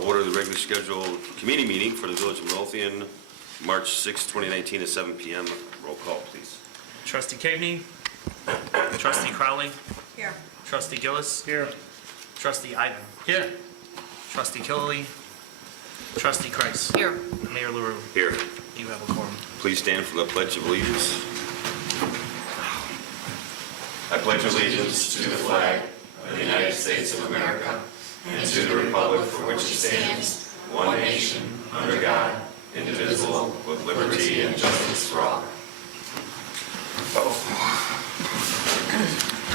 order the regularly scheduled committee meeting for the Village of Midlothian, March 6, 2019 at 7 p.m. Roll call, please. Trustee Caveney. Trustee Crowley. Here. Trustee Gillis. Here. Trustee Ivan. Here. Trustee Killily. Trustee Kreis. Here. Mayor LaRue. Here. You have a quorum. Please stand for the Pledge of Allegiance. I pledge allegiance to the flag of the United States of America and to the republic for which it stands, one nation, under God, indivisible, with liberty and justice for all.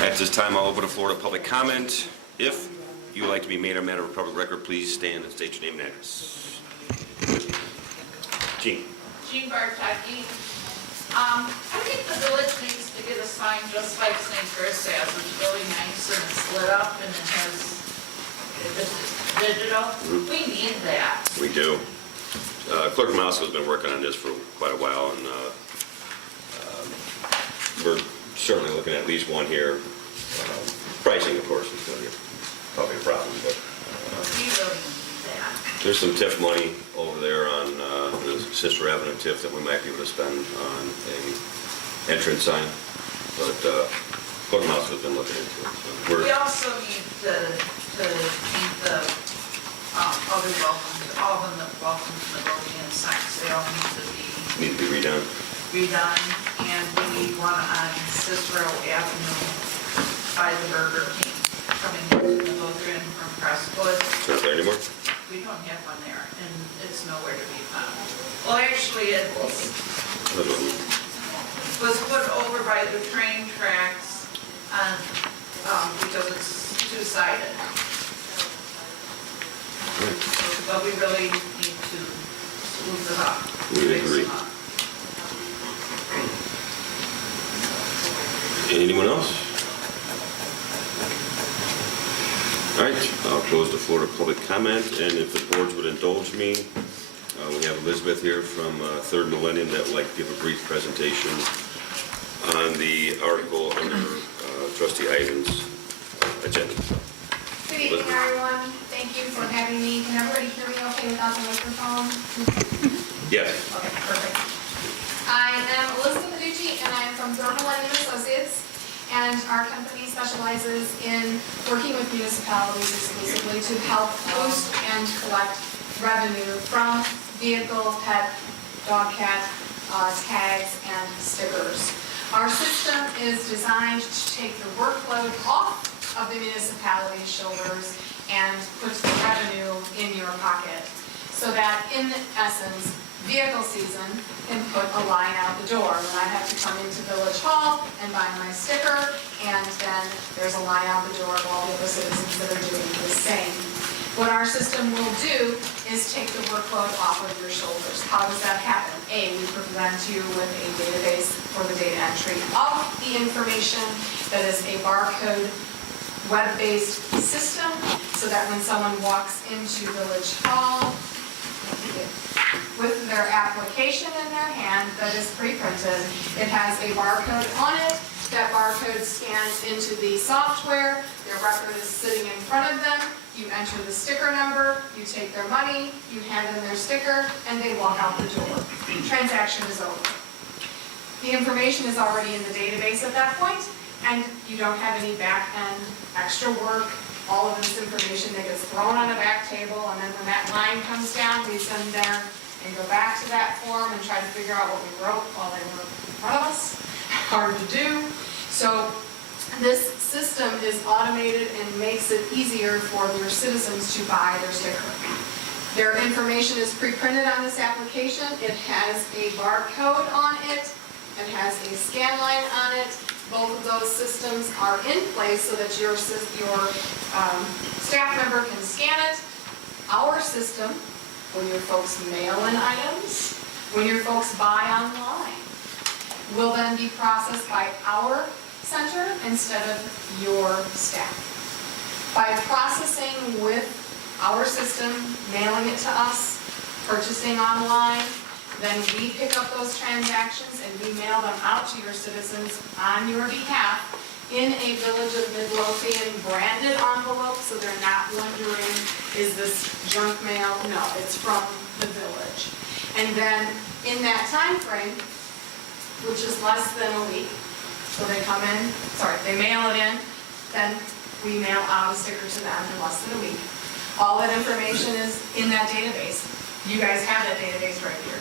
At this time, I'll open the floor to public comment. If you would like to be made a matter of public record, please stand and state your name and address. Jean. Jean Bartaki. I think the village needs to get a sign just like St. Chris has. It's really nice and it's lit up and it's digital. We need that. We do. Clerk Mouse has been working on this for quite a while, and we're certainly looking at least one here. Pricing, of course, is going to be probably a problem, but We really need that. there's some TIF money over there on the Sister Avenue TIF that we might be able to spend on a entrance sign, but Clerk Mouse has been looking into it. So We also need to keep the other welcomes, all of the welcome to Midlothian signs. They all need to be redone. redone, and we need one on Cicero Avenue by the Burger King coming into Midlothian from Crestwood. Is that there anymore? We don't have one there, and it's nowhere to be found. Well, actually, it was put over by the train tracks because it's two-sided. But we really need to smooth it up. We fix agree. them up. Anyone else? All right, I'll close the floor to public comment, and if the boards would indulge me, we have Elizabeth here from Third Millennium that would like to give a brief presentation on the article under Trustee Ivan's agenda. Good evening, everyone. Thank you for having me. Can everybody hear me okay without the microphone? Yes. Okay, perfect. I am Elizabeth Aducci, and I am from Third Millennium Associates, and our company specializes in working with municipalities exclusively to help post and collect revenue from vehicle, pet, dog, cat, tags, and stickers. Our system is designed to take the workload off of the municipality's shoulders and put the revenue in your pocket, so that in essence, vehicle season can put a line out the door. When I have to come into Village Hall and buy my sticker, and then there's a line out the door of all the other citizens that are doing the same. What our system will do is take the workload off of your shoulders. How does that happen? A, we present you with a database for the data entry of the information that is a barcode web-based system, so that when someone walks into Village Hall with their application in their hand that is pre-printed, it has a barcode on it. That barcode scans into the software. Their record is sitting in front of them. You enter the sticker number, you take their money, you hand them their sticker, and they walk out the door. Transaction is over. The information is already in the database at that point, and you don't have any back-end extra work. All of this information that gets thrown on a back table, and then when that line comes down, we send there and go back to that form and try to figure out what we wrote while they were in front of us. Hard to do. So this system is automated and makes it easier for your citizens to buy their sticker. Their information is pre-printed on this application. It has a barcode on it. It has a scan line on it. Both of those systems are in place so that your staff member can scan it. Our system, when your folks mail in items, when your folks buy online, will then be processed by our center instead of your staff. By processing with our system, mailing it to us, purchasing online, then we pick up those transactions and we mail them out to your citizens on your behalf in a Village of Midlothian branded envelope, so they're not wondering, is this junk mail? No, it's from the village. And then in that time frame, which is less than a week, so they come in, they mail it in, then we mail out a sticker to them in less than a week. All that information is in that database. You guys have that database right here.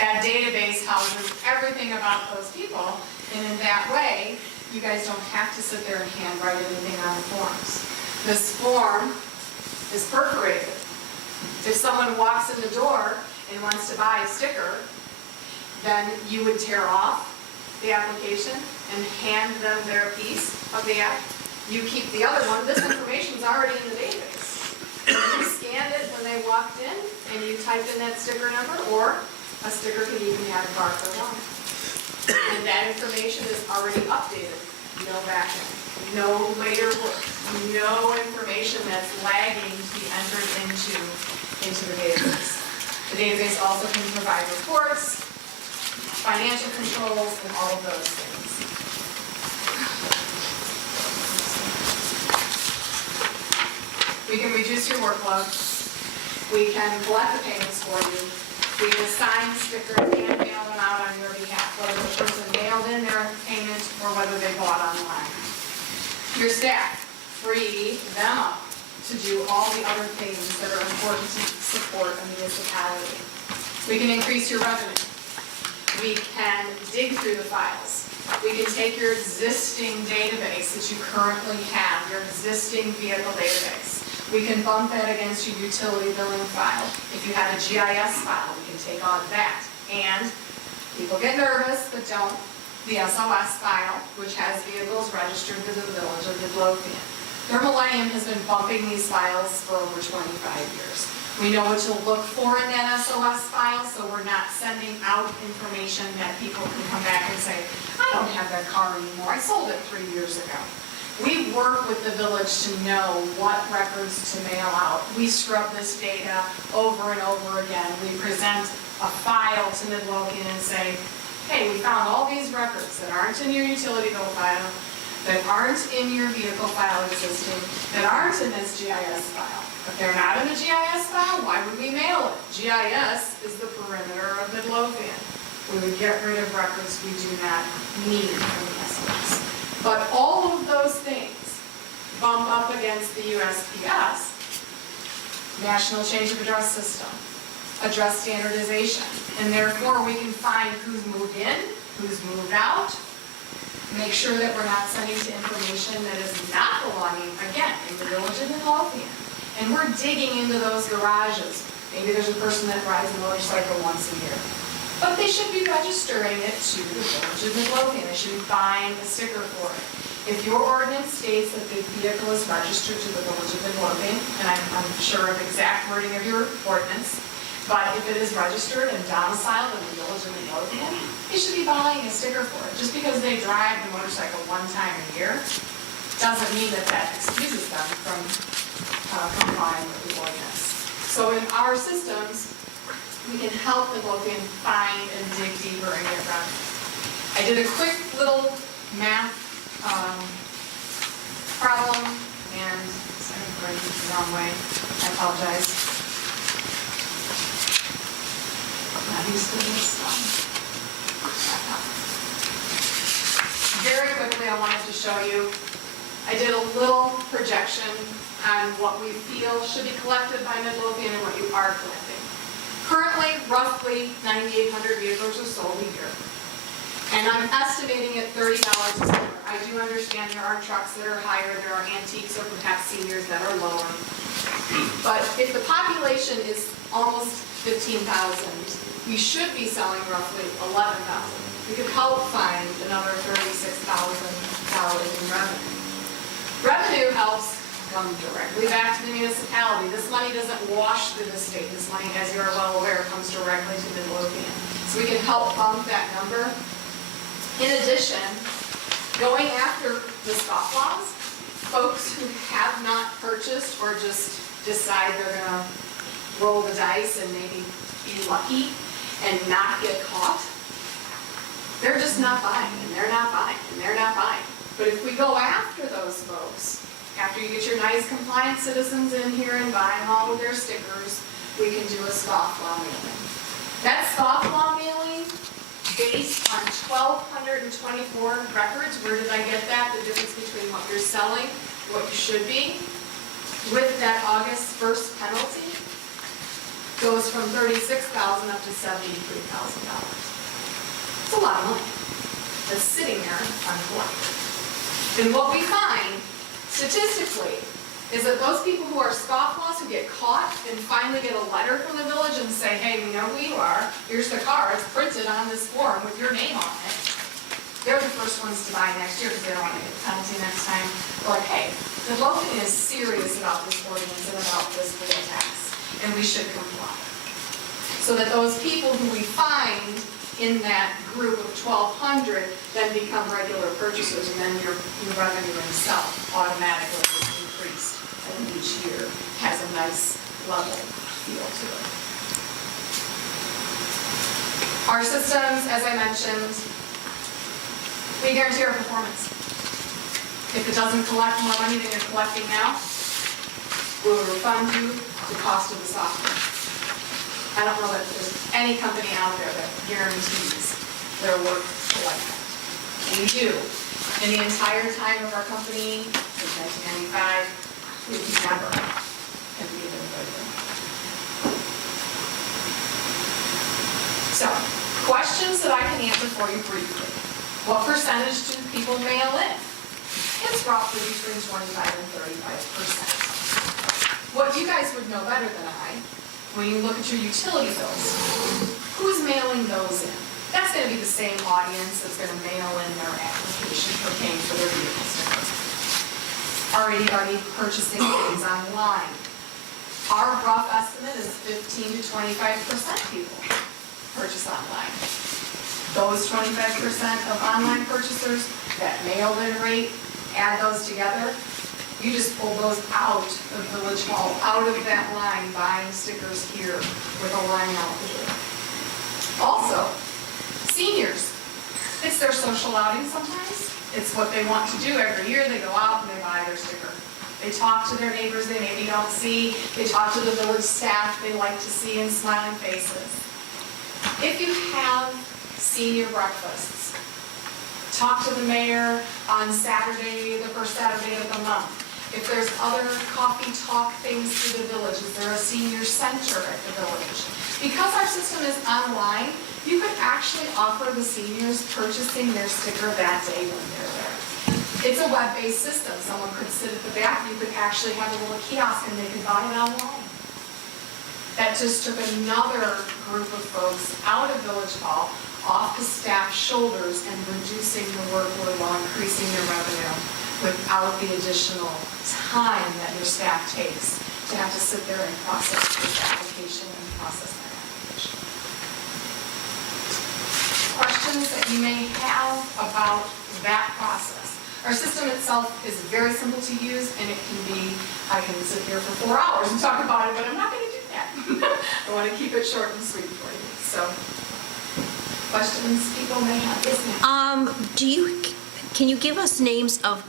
That database houses everything about those people, and in that way, you guys don't have to sit there and handwrite anything on the forms. This form is perforated. If someone walks in the door and wants to buy a sticker, then you would tear off the application and hand them their piece of the app. You keep the other one. This information is already in the database. You scanned it when they walked in, and you typed in that sticker number, or a sticker can even have a barcode on it. And that information is already updated. No backend, no later work, no information that's lagging to be entered into the database. The database also can provide reports, financial controls, and all of those things. We can reduce your workload. We can collect the payments for you. We can assign stickers and mail them out on your behalf, whether the person mailed in their payment or whether they bought online. Your staff, free them up to do all the other things that are important to support a municipality. We can increase your revenue. We can dig through the files. We can take your existing database that you currently have, your existing vehicle database. We can bump that against your utility billing file. If you have a GIS file, we can take on that. And people get nervous, but don't. The SOS file, which has vehicles registered to the Village of Midlothian. Third Millennium has been bumping these files for over 25 years. We know what to look for in that SOS file, so we're not sending out information that people can come back and say, I don't have that car anymore, I sold it 3 years ago. We work with the village to know what records to mail out. We scrub this data over and over again. We present a file to Midlothian and say, hey, we found all these records that aren't in your utility bill file, that aren't in your vehicle file existing, that aren't in this GIS file. If they're not in the GIS file, why would we mail it? GIS is the perimeter of Midlothian. We would get rid of records we do not need from the SOS. But all of those things bump up against the USPS, National Change of Address System, address standardization, and therefore we can find who's moved in, who's moved out, make sure that we're not sending to information that is not belonging, again, in the Village of Midlothian. And we're digging into those garages. Maybe there's a person that rides a motorcycle once a year. But they should be registering it to the Village of Midlothian. They should be buying a sticker for it. If your ordinance states that the vehicle is registered to the Village of Midlothian, and I'm sure of the exact wording of your ordinance, but if it is registered and domiciled in the Village of Midlothian, they should be buying a sticker for it. Just because they drive the motorcycle one time a year doesn't mean that that excuses them from complying with the ordinance. So in our systems, we can help Midlothian find and dig deeper and get revenue. I did a quick little math problem, and sorry if I wrote it the wrong way. I apologize. I'm not used to this. Very quickly, I wanted to show you, I did a little projection on what we feel should be collected by Midlothian and what you are collecting. Currently, roughly 9,800 vehicles are sold a year. And I'm estimating at $30 a sticker. I do understand there are trucks that are higher, there are antiques or perhaps seniors that are lower. But if the population is almost 15,000, we should be selling roughly 11,000. We could help find another $36,000 in revenue. Revenue helps come directly back to the municipality. This money doesn't wash through the state. This money, as you are well aware, comes directly to Midlothian. So we can help bump that number. In addition, going after the scofflaws, folks who have not purchased or just decide they're going to roll the dice and maybe be lucky and not get caught, they're just not buying, and they're not buying, and they're not buying. But if we go after those folks, after you get your nice compliant citizens in here and buying all of their stickers, we can do a scofflaw mailing. That scofflaw mailing, based on 1,224 records, where did I get that? The difference between what you're selling, what you should be, with that August 1st penalty, goes from $36,000 up to $73,000. It's a lot of money that's sitting there uncollected. And what we find, statistically, is that those people who are scofflaws, who get caught and finally get a letter from the village and say, hey, we know who you are, here's the car, it's printed on this form with your name on it, they're the first ones to buy next year because they don't want to get the penalty next time. They're like, hey, Midlothian is serious about this ordinance and about this wheel tax, and we should comply. So that those people who we find in that group of 1,200 then become regular purchasers, and then your revenue itself automatically is increased, and each year has a nice level feel to it. Our systems, as I mentioned, we guarantee our performance. If it doesn't collect more money than you're collecting now, we will refund you the cost of the software. I don't know that there's any company out there that guarantees their work like that. We do. In the entire time of our company, since 1995, we've never had to give anybody them. So, questions that I can answer for you briefly. What percentage do people mail in? It's roughly between 25 and 35%. What you guys would know better than I, when you look at your utility bills, who's mailing those in? That's going to be the same audience that's going to mail in their application for paying for their vehicle sticker. Are anybody purchasing things online? Our rough estimate is 15 to 25% people purchase online. Those 25% of online purchasers, that mail-in rate, add those together, you just pull those out of Village Hall, out of that line, buying stickers here with a line out the door. Also, seniors, it's their social outing sometimes. It's what they want to do every year. They go out and they buy their sticker. They talk to their neighbors they maybe don't see. They talk to the village staff they like to see in smiling faces. If you have senior breakfasts, talk to the mayor on Saturday, the first Saturday of the month. If there's other coffee talk things through the village, is there a senior center at the village? Because our system is online, you could actually offer the seniors purchasing their sticker that day when they're there. It's a web-based system. Someone could sit at the back, you could actually have a little kiosk and they could buy it online. That just took another group of folks out of Village Hall, off the staff's shoulders, and reducing the workload while increasing your revenue without the additional time that your staff takes to have to sit there and process this application and process that application. Questions that you may have about that process? Our system itself is very simple to use, and it can be, I can sit here for 4 hours and talk about it, but I'm not going to do that. I want to keep it short and sweet for you. So, questions people may have? Yes, ma'am. Can you give us names of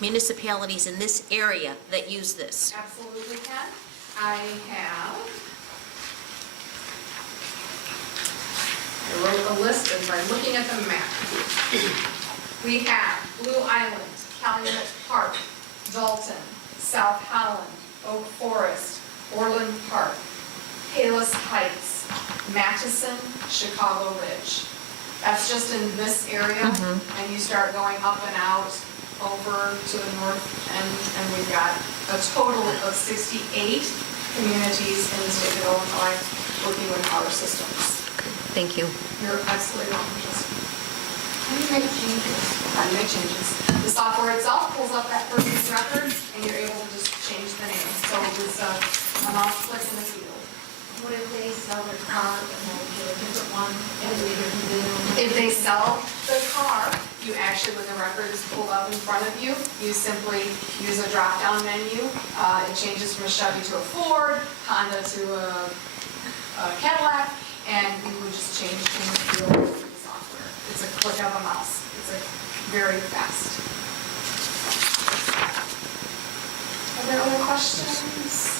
municipalities in this area that use this? Absolutely can. I wrote a list as by looking at the map. We have Blue Island, Calumet Park, Dalton, South Holland, Oak Forest, Orland Park, Palos Heights, Matteson, Chicago Ridge. That's just in this area, and you start going up and out over to the north, and we've got a total of 68 communities in the state of Illinois working with our systems. Thank you. You're absolutely welcome, Justin. How do you make changes? How do you make changes? The software itself pulls up that person's record, and you're able to just change the name. So it's a mouse click in the field. What if they sell their car and then get a different one and a different bill? If they sell the car, you actually, when the record is pulled up in front of you, you simply use a drop-down menu. It changes from a Chevy to a Ford, Honda to a Cadillac, and you would just change in the field of the software. It's a click of a mouse. It's a very fast there other questions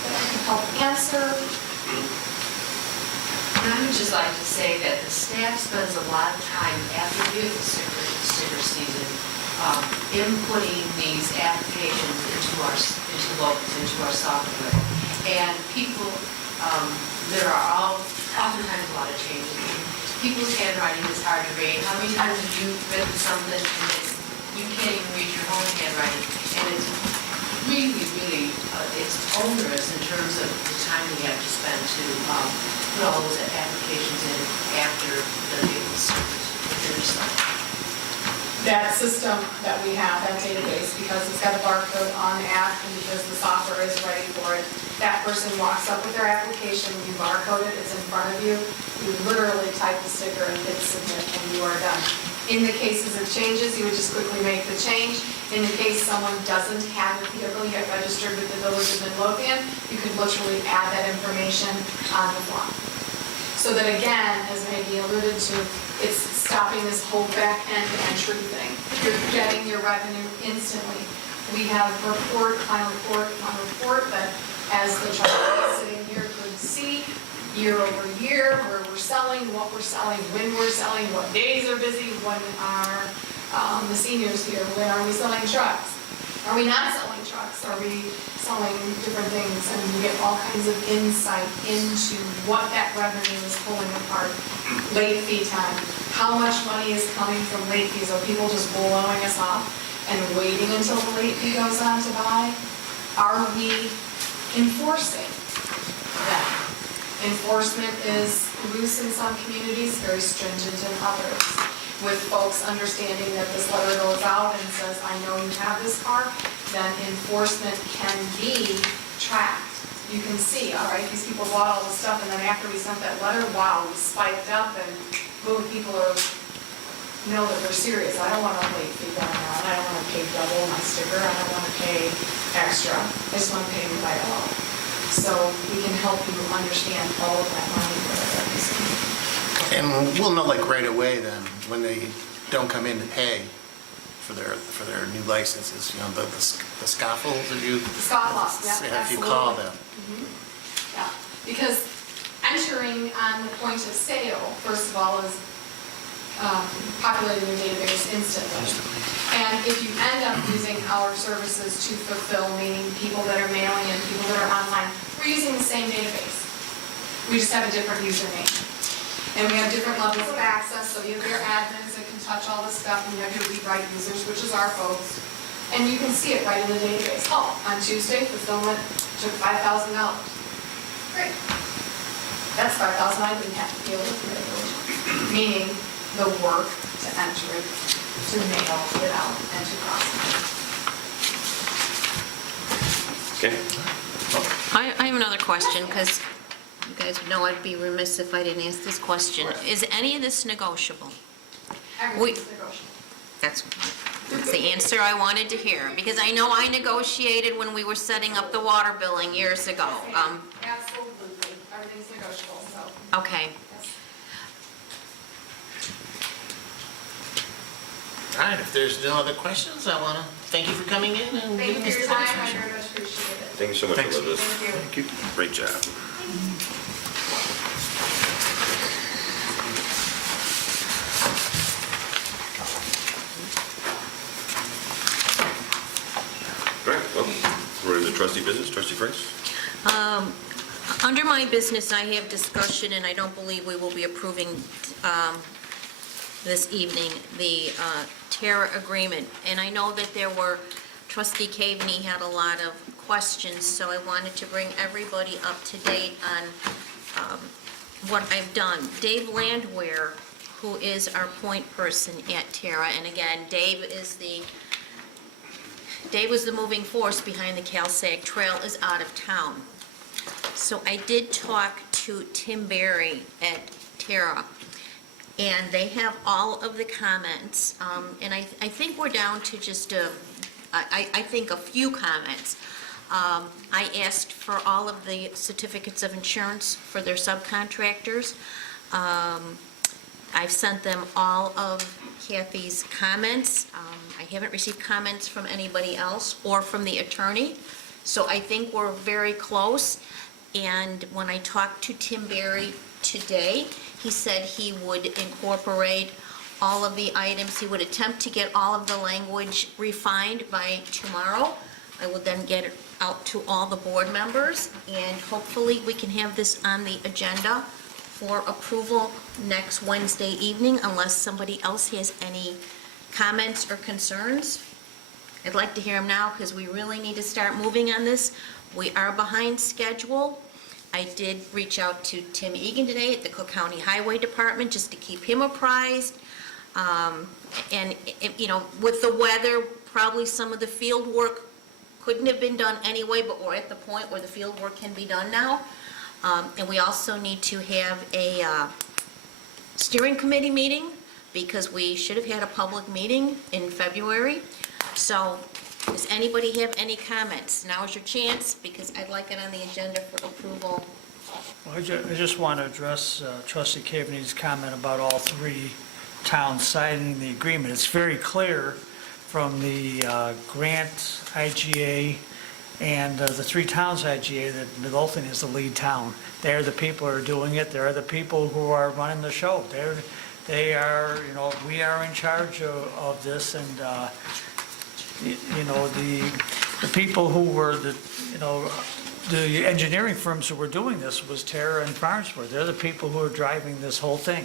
that I can help answer? And I would just like to say that the staff spends a lot of time after the sticker season, inputting these applications into our software. And people, there are oftentimes a lot of changes. People's handwriting is hard to read. How many times have you written something and you can't even read your own handwriting? And it's really, it's onerous in terms of the time we have to spend to put all those applications in after the finish something. That system that we have, that database, because it's got a barcode on the app and because the software is ready for it, that person walks up with their application, you barcode it, it's in front of you, you literally type the sticker and hit submit and you are done. In the cases of changes, you would just quickly make the change. In the case someone doesn't have a vehicle yet registered with the Village of Midlothian, you could literally add that information on the form. So that again, as Maggie alluded to, it's stopping this whole back-end entry thing. You're getting your revenue instantly. We have final report that as the trustee sitting here could see, year over year, where we're selling, what we're selling, when we're selling, what days are busy, when are the seniors here, when are we selling trucks? Are we not selling trucks? Are we selling different things? And you get all kinds of insight into what that revenue is pulling apart. Late fee time. How much money is coming from late fees? Are people just blowing us off and waiting until the late fee goes on to buy? Are we enforcing that? Enforcement is loose in some communities, very stringent in others. With folks understanding that this letter goes out and says, I know you have this car, then enforcement can be tracked. You can see, all right, these people bought all this stuff, and then after we sent that letter, wow, we spiked up, and boom, people know that they're serious. I don't want a late fee going on. I don't want to pay double my sticker. I don't want to pay extra. I just want to pay me by all. So we can help you understand all of that money that they're using. And we'll know like right away then, when they don't come in to pay for their new licenses, you know, the scoffles, if you, Scofflaws, yeah, if you call them. Yeah, because entering on the point of sale, first of all, is populating your database instantly. And if you end up using our services to fulfill, meaning people that are mailing and people that are online, we're using the same database. We just have a different username. And we have different levels of access, so you have your admins that can touch all this stuff, and you have your read-write users, which is our folks. And you can see it right in the database. Oh, on Tuesday, fulfillment took $5,000. Great. That's $5,000 I didn't have to deal with manually. Meaning the work to enter it, to mail it out, and to process it. Okay. I have another question, because you guys know I'd be remiss if I didn't ask this question. Is any of this negotiable? Everything's negotiable. That's the answer I wanted to hear, because I know I negotiated when we were setting up the water billing years ago. Absolutely. Everything's negotiable, so. Okay. Yes. All right, if there's no other questions, I want to thank you for coming in and Thank you giving for us your the time. I information. very much appreciate it. Thank you so much, Thanks. Elizabeth. Thank you. Great job. All right, well, we're in the trustee business. Trustee Price? Under my business, I have discussion, and I don't believe we will be approving this evening, the Terra agreement. And I know that there were, Trustee Caveney had a lot of questions, so I wanted to bring everybody up to date on what I've done. Dave Landwehr, who is our point person at Terra, and again, Dave was the moving force behind the CalSAC Trail, is out of town. So I did talk to Tim Berry at Terra, and they have all of the comments, and I think we're down to just I think a few comments. I asked for all of the certificates of insurance for their subcontractors. I've sent them all of Kathy's comments. I haven't received comments from anybody else or from the attorney, so I think we're very close. And when I talked to Tim Berry today, he said he would incorporate all of the items. He would attempt to get all of the language refined by tomorrow. I will then get it out to all the board members, and hopefully we can have this on the agenda for approval next Wednesday evening, unless somebody else has any comments or concerns. I'd like to hear them now, because we really need to start moving on this. We are behind schedule. I did reach out to Tim Egan today at the Cook County Highway Department, just to keep him apprised. And, you know, with the weather, probably some of the field work couldn't have been done anyway, but we're at the point where the field work can be done now. And we also need to have a steering committee meeting, because we should have had a public meeting in February. So, does anybody have any comments? Now is your chance, because I'd like it on the agenda for approval. Well, I just want to address Trustee Cavaney's comment about all three towns signing the agreement. It's very clear from the grant IGA and the three towns IGA that Midlothian is the lead town. They're the people who are doing it. They're the people who are running the show. They are, you know, we are in charge of this, and you know, the people who were the, you know, the engineering firms who were doing this was Terra and Farnsworth. They're the people who are driving this whole thing.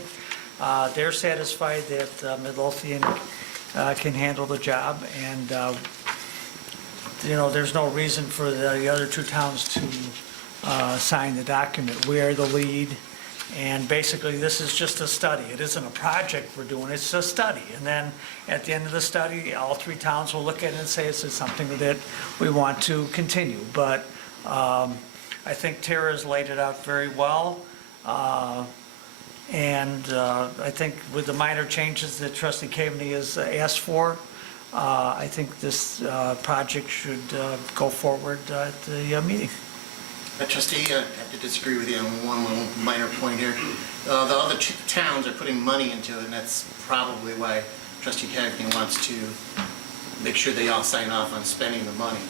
They're satisfied that Midlothian can handle the job, and you know, there's no reason for the other two towns to sign the document. We are the lead, and basically this is just a study. It isn't a project we're doing, it's a study. And then at the end of the study, all three towns will look at it and say, this is something that we want to continue. But I think Tara's laid it out very well. And I think with the minor changes that Trustee Cavaney has asked for, I think this project should go forward at the meeting. Trustee, I have to disagree with you on one little minor point here. The other towns are putting money into it, and that's probably why Trustee Cavaney wants to make sure they all sign off on spending the money.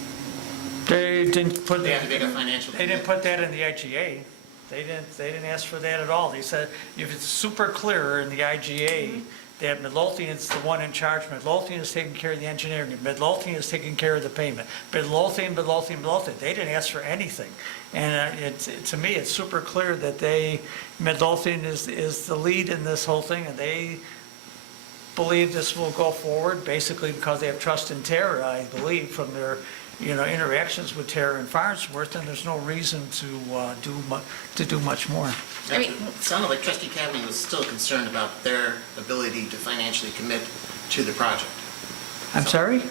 They didn't put They that. have to make a financial They didn't put that in the IGA. They didn't ask for that at all. They said, if it's super clear in the IGA that Midlothian is the one in charge, Midlothian is taking care of the engineering, Midlothian is taking care of the payment, Midlothian. They didn't ask for anything. And to me, it's super clear that Midlothian is the lead in this whole thing, and they believe this will go forward, basically because they have trust in Tara, I believe, from their, you know, interactions with Tara and Farnsworth, and there's no reason to do much more. I mean, It sounded like Trustee Cavaney was still concerned about their ability to financially commit to the project. I'm sorry?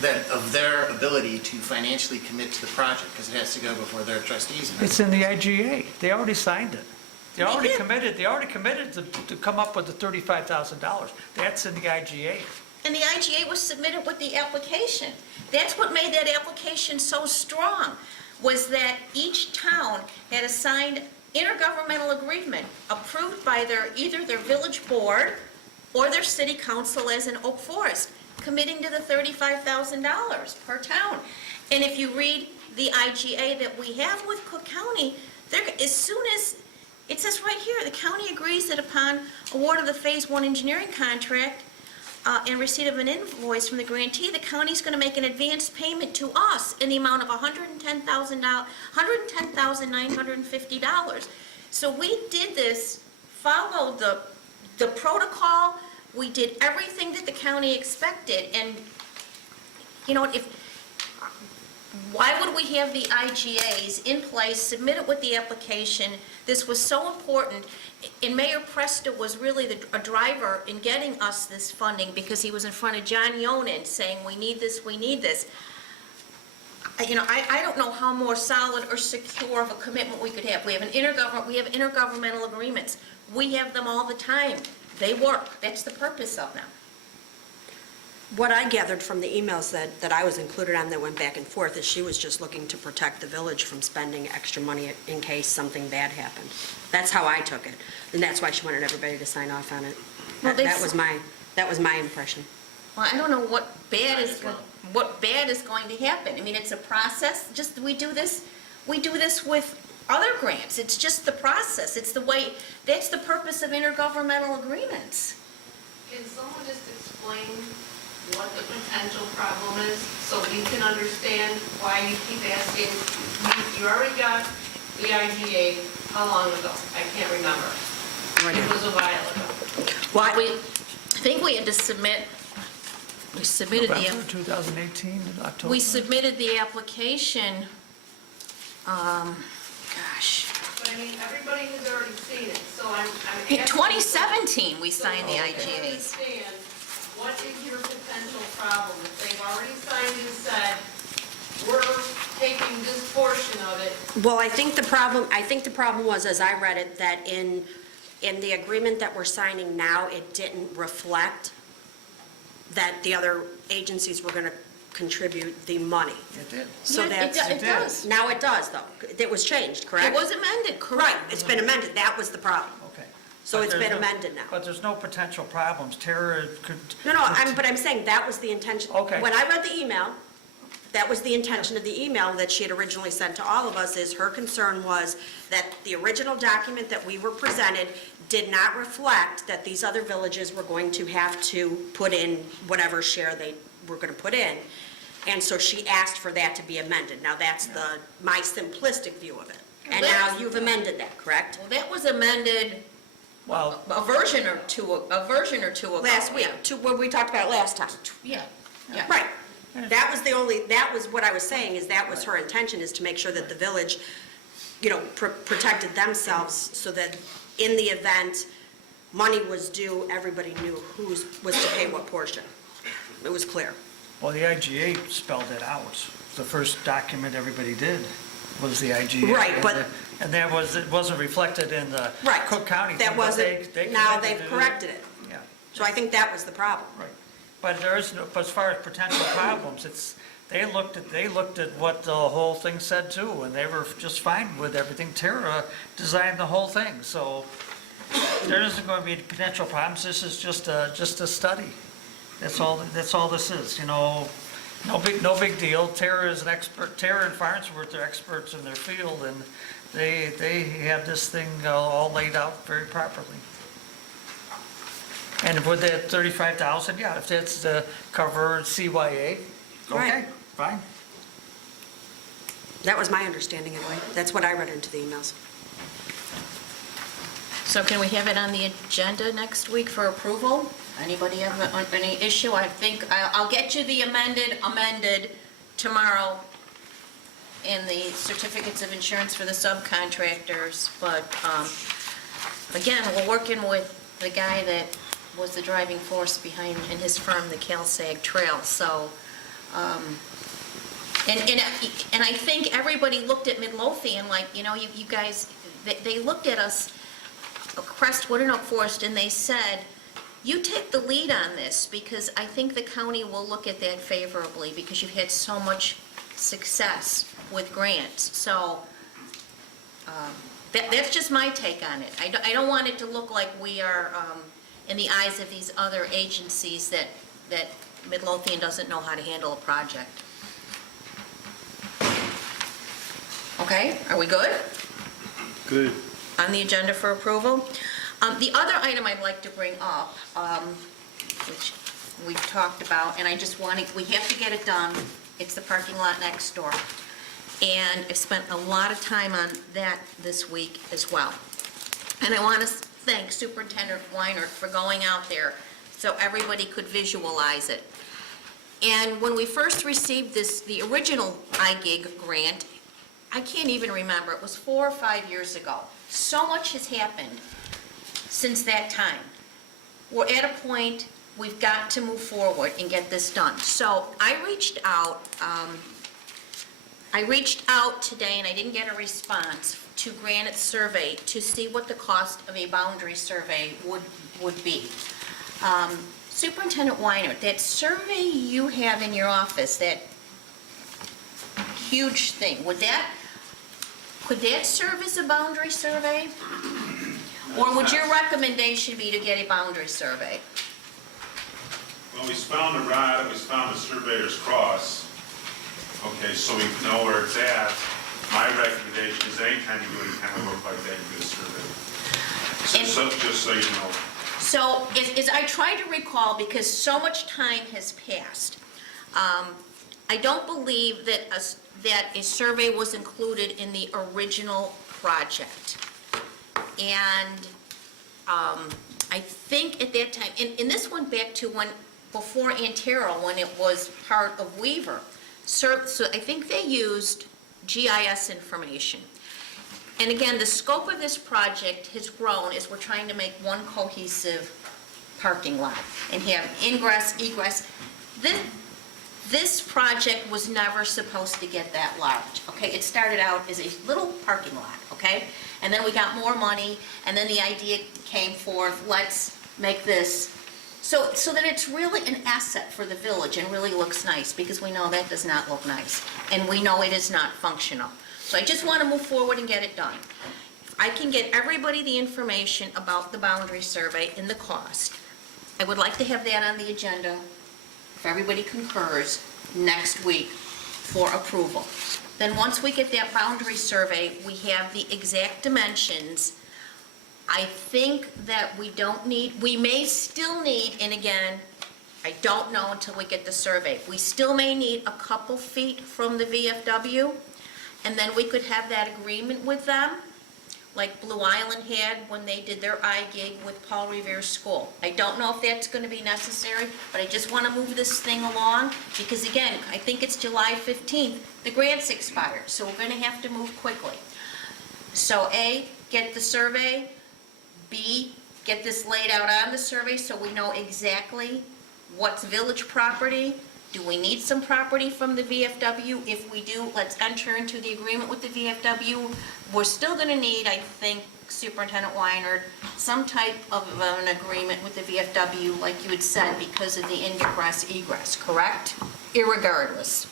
That of their ability to financially commit to the project, because it has to go before their trustees. And It's in the IGA. They already signed it. They already did. committed to come up with the $35,000. That's in the IGA. and the IGA was submitted with the application. That's what made that application so strong, was that each town had a signed intergovernmental agreement approved by either their village board or their city council as in Oak Forest, committing to the $35,000 per town. And if you read the IGA that we have with Cook County, as soon as, it says right here, the county agrees that upon award of the Phase 1 engineering contract and receipt of an invoice from the grantee, the county's going to make an advance payment to us in the amount of $110,950. So we did this, followed the protocol, we did everything that the county expected, and, you know, why would we have the IGAs in place, submit it with the application? This was so important, and Mayor Presta was really a driver in getting us this funding, because he was in front of John Yonan saying, we need this, we need this. You know, I don't know how more solid or secure of a commitment we could have. We have intergovernmental agreements. We have them all the time. They work. That's the purpose of them. What I gathered from the emails that I was included on that went back and forth is she was just looking to protect the village from spending extra money in case something bad happened. That's how I took it, and that's why she wanted everybody to sign off on it. Well, That was my impression. Well, I don't know what bad is going to happen. I mean, it's a process, just, we do this with other grants. It's just the process. It's the way, that's the purpose of intergovernmental agreements. Can someone just explain what the potential problem is, so we can understand why you keep asking? You already got the IGA, how long ago? I can't remember. It was a while ago. Well, I think we had to we submitted November 2018, in October. we submitted the application, gosh, But I mean, everybody has already seen it, so I'm in asking. 2017, we signed the So IGAs. understand, what is your potential problem? If they've already signed and said, we're taking this portion of it, Well, I think the problem was, as I read it, that in the agreement that we're signing now, it didn't reflect that the other agencies were going to contribute the money. It did. So Yeah, that's, it does. now it does, though. It was changed, correct? It was amended, correct. Right, it's been amended. That was the problem. Okay. So But it's there's been no- amended now. But there's no potential problems. Tara could... No, but I'm saying that was the intention. Okay. When I read the email, that was the intention of the email that she had originally sent to all of us, is her concern was that the original document that we were presented did not reflect that these other villages were going to have to put in whatever share they were going to put in. And so she asked for that to be amended. Now, that's my simplistic view of it. And now you've amended that, correct? Well, that was amended Well, a version or two ago. Last week, what we talked about last time. Yeah, yeah. Right. That was what I was saying, is that was her intention, is to make sure that the village, protected themselves so that in the event money was due, everybody knew who was to pay what portion. It was clear. well, the IGA spelled it out. The first document everybody did was the IGA. Right, but- And that it wasn't reflected in the Right. Cook County thing. That but wasn't, they now corrected they've corrected it. Yeah, So I think that was the problem. right. But there is no, but as far as potential problems, they looked at what the whole thing said too, and they were just fine with everything. Tara designed the whole thing, so there isn't going to be potential problems. This is just a study. That's all this is, no big deal. Tara is an expert. Tara and Farnsworth are experts in their field, and they have this thing all laid out very properly. And with that 35,000, yeah, if that's to cover CYA, okay, Right. fine. That was my understanding anyway. That's what I read into the emails. So can we have it on the agenda next week for approval? Anybody have any issue? I think I'll get you the amended tomorrow in the certificates of insurance for the subcontractors. But again, we're working with the guy that was the driving force behind, in his firm, the CalSag Trail. So, and I think everybody looked at Midlothian like, you guys, they looked at us, Crestwood and Oak Forest, and they said, you take the lead on this, because I think the county will look at that favorably, because you've had so much success with grants. So that's just my take on it. I don't want it to look like we are, in the eyes of these other agencies, that Midlothian doesn't know how to handle a project. Okay, are we good? Good. On the agenda for approval. The other item I'd like to bring up, which we've talked about, and we have to get it done, it's the parking lot next door. And I've spent a lot of time on that this week as well. And I want to thank Superintendent Weinert for going out there so everybody could visualize it. And when we first received the original iGig grant, I can't even remember, it was 4 or 5 years ago. So much has happened since that time. We're at a point, we've got to move forward and get this done. So I reached out today, and I didn't get a response, to Granite Survey to see what the cost of a boundary survey would be. Superintendent Weiner, that survey you have in your office, that huge thing, could that serve as a boundary survey? Or would your recommendation be to get a boundary survey? Well, we found a rod, we found a surveyor's cross. Okay, so we know where it's at. My recommendation is anytime you do any kind of work like that, you do a survey. And- So, just so you know. So, as I try to recall, because so much time has passed, I don't believe that a survey was included in the original project. And I think at that time, and this went back to when, before Antero, when it was part of Weaver. So I think they used GIS information. And again, the scope of this project has grown as we're trying to make one cohesive parking lot and have ingress, egress. This project was never supposed to get that large, okay? It started out as a little parking lot, okay? And then we got more money, and then the idea came forth, let's make this, so that it's really an asset for the village and really looks nice, because we know that does not look nice, and we know it is not functional. So I just want to move forward and get it done. If I can get everybody the information about the boundary survey and the cost, I would like to have that on the agenda, if everybody concurs, next week for approval. Then once we get that boundary survey, we have the exact dimensions. I think that we may still need, and again, I don't know until we get the survey, we still may need a couple feet from the VFW, and then we could have that agreement with them, like Blue Island had when they did their I-gig with Paul Revere's school. I don't know if that's going to be necessary, but I just want to move this thing along, because again, I think it's July 15th, the grants expire, so we're going to have to move quickly. So A, get the survey, B, get this laid out on the survey so we know exactly what's village property. Do we need some property from the VFW? If we do, let's enter into the agreement with the VFW. We're still going to need, I think, Superintendent Weiner, some type of an agreement with the VFW, like you had said, because of the ingress egress, correct? Irregardless.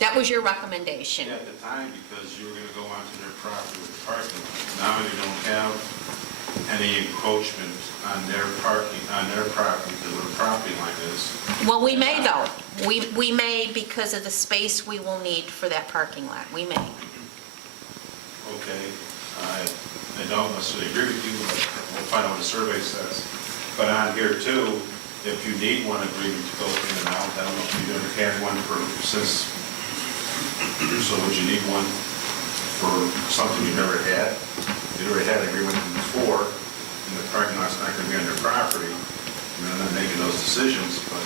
That was your recommendation. At the time, because you were going to go onto their property with parking. Now you don't have any encroachment on their parking, on their property, because where the property line is. Well, we may though. We may because of the space we will need for that parking lot. We may. Okay, I don't necessarily agree with you, but we'll find out what the survey says. But on here too, if you need one agreement to go in and out, I don't know if you've ever had one since, so would you need one for something you never had? You never had an agreement before, and the parking lot's not going to be on their property, and they're not making those decisions, but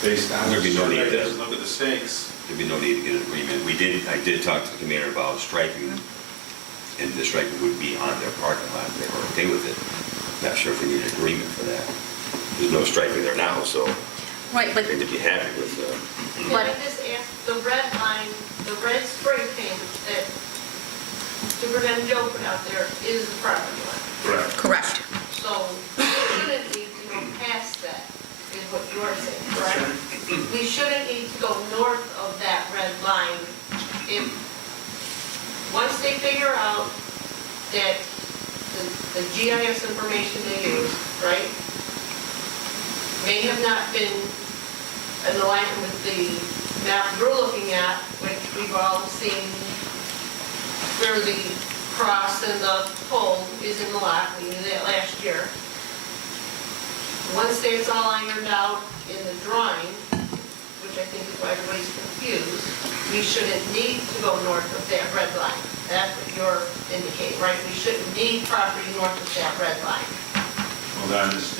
based on the There'd be no need survey, to- just look at the stakes. There'd be no need to get an agreement. I did talk to the commander about striping, and the striping would be on their parking lot. They were okay with it. Not sure if we need an agreement for that. There's no striping there now, so Right, but they'd be happy with Can I just ask, the red line, the red spray paint that Superintendent Joe put out there is the property line. Correct. correct. So we shouldn't need to go past that, is what you're saying, correct? We shouldn't need to go north of that red line if, once they figure out that the GIS information they use, right, may have not been in alignment with the map we're looking at, which we've all seen where the cross and the pole is in the lot, we knew that last year. Once it's all ironed out in the drawing, which I think is why everybody's confused, we shouldn't need to go north of that red line. That's what you're indicating, right? We shouldn't need property north of that red line. Well, on this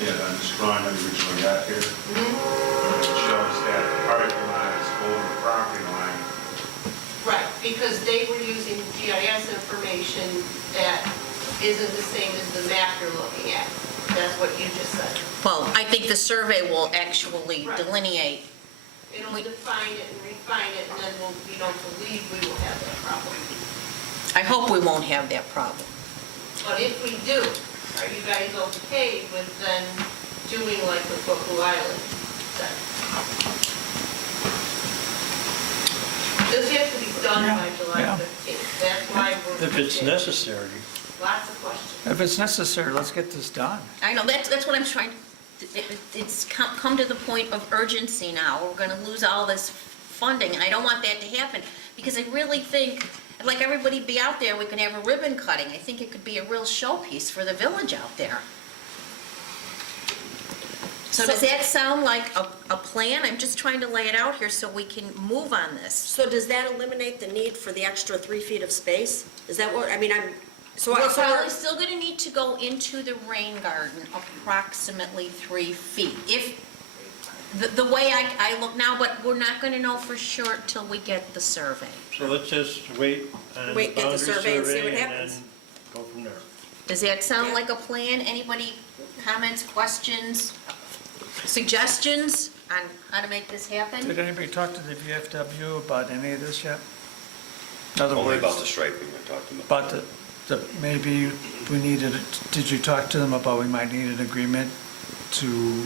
drawing that we originally got here, it shows that the parking lot is over the property line. Right, because they were using GIS information that isn't the same as the map you're looking at. That's what you just said. Well, I think the survey will actually Right. delineate. It'll define it and refine it, and then we don't believe we will have that problem. I hope we won't have that problem. But if we do, are you guys okay with then doing like the Blue Island said. This has to be done by July Yeah. 15th. That's why we're. If it's necessary. Lots of questions. If it's necessary, let's get this done. I know, that's what I'm trying, it's come to the point of urgency now. We're gonna lose all this funding, and I don't want that to happen, because I really think, I'd like everybody to be out there, we can have a ribbon cutting. I think it could be a real showpiece for the village out there. So does that sound like a plan? I'm just trying to lay it out here so we can move on this. So does that eliminate the need for the extra 3 feet of space? Is that what, I mean, We're probably still gonna need to go into the rain garden approximately 3 feet. If, the way I look now, but we're not gonna know for sure till we get the survey. So let's just wait on the Wait, get the boundary survey and see what survey and happens. then go from there. Does that sound like a plan? Anybody, comments, questions, suggestions on how to make this happen? Did anybody talk to the VFW about any of this yet? In other Only words, about the striping I talked to them about maybe we needed, did you talk to them about we might need an agreement to,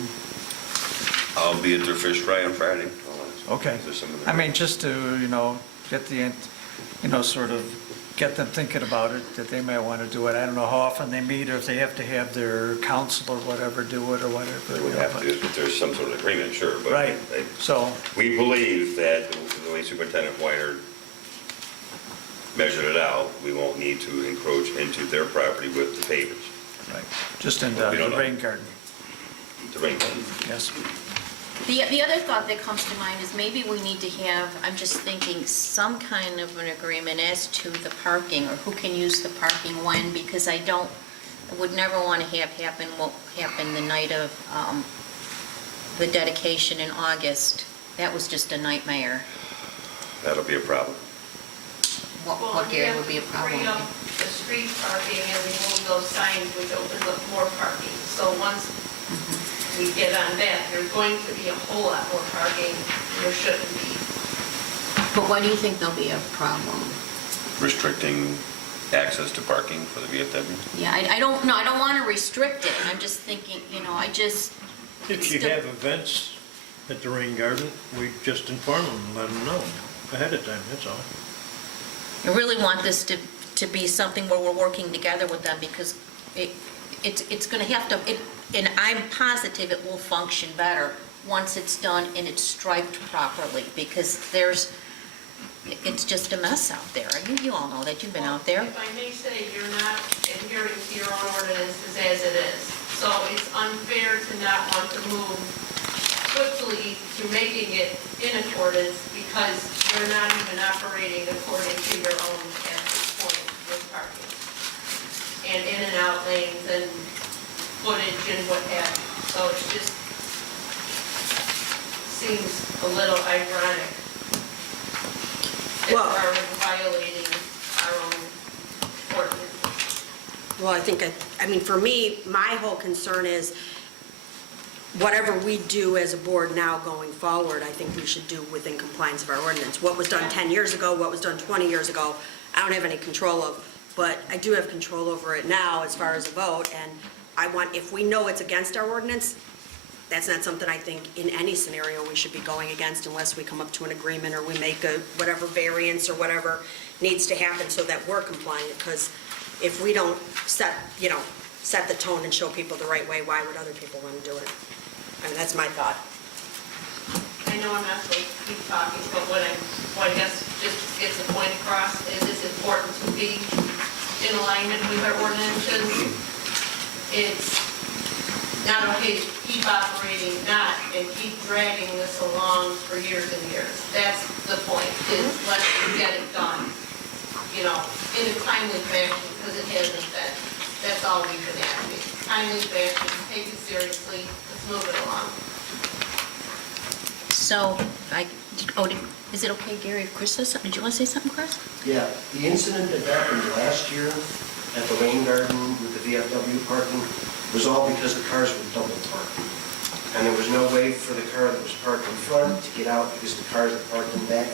I'll be at their fish fry on Friday. okay. Is there some of the- I mean, just to, get the, sort of get them thinking about it, that they might want to do it. I don't know how often they meet, or if they have to have their council or whatever do it, or whatever. They would have to, if there's some sort of agreement, sure, but. Right, so, We believe that the way Superintendent Weiner measured it out, we won't need to encroach into their property with the pavers, right, just in We the don't know. rain garden, the rain garden. yes. The other thought that comes to mind is maybe we need to have, I'm just thinking, some kind of an agreement as to the parking, or who can use the parking when, because I would never want to have happen what happened the night of the dedication in August. That was just a nightmare. That'll be a problem. What, Gary, would be a problem? Free up the street parking and remove those signs, which opens up more parking. So once we get on that, there's going to be a whole lot more parking. There shouldn't be. But why do you think there'll be a problem? Restricting access to parking for the VFW? Yeah, I don't know, I don't want to restrict it. I'm just thinking, If you have events at the rain garden, we just inform them and let them know ahead of time, that's all. I really want this to be something where we're working together with them, because it's going to have to, and I'm positive it will function better once it's done and it's striped properly, because it's just a mess out there. You all know that, you've been out there. If I may say, you're not adhering to your own ordinances as it is. So it's unfair to not want to move quickly to making it in accordance, because you're not even operating according to your own at this point with parking. And in and out lanes and footage and what have you. So it just seems a little ironic that Well- we're violating our own ordinance. Well, I mean, for me, my whole concern is whatever we do as a board now going forward, I think we should do within compliance of our ordinance. What was done 10 years ago, what was done 20 years ago, I don't have any control of, but I do have control over it now as far as a vote, and if we know it's against our ordinance, that's not something I think in any scenario we should be going against unless we come up to an agreement or we make whatever variance or whatever needs to happen so that we're compliant, because if we don't set the tone and show people the right way, why would other people want to do it? I mean, that's my thought. I know I'm not supposed to keep talking, but what I guess just gets the point across is it's important to be in alignment with our ordinances. It's not okay to keep operating not and keep dragging this along for years and years. That's the point, is let's get it done, in a timely fashion, because it hasn't been. That's all we've been asking. Timely fashion, take it seriously, let's move it along. So, is it okay, Gary, if Chris says something? Did you want to say something, Chris? Yeah, the incident that happened last year at the rain garden with the VFW parking was all because the cars were double parked. And there was no way for the car that was parked in front to get out because the cars were parked in back.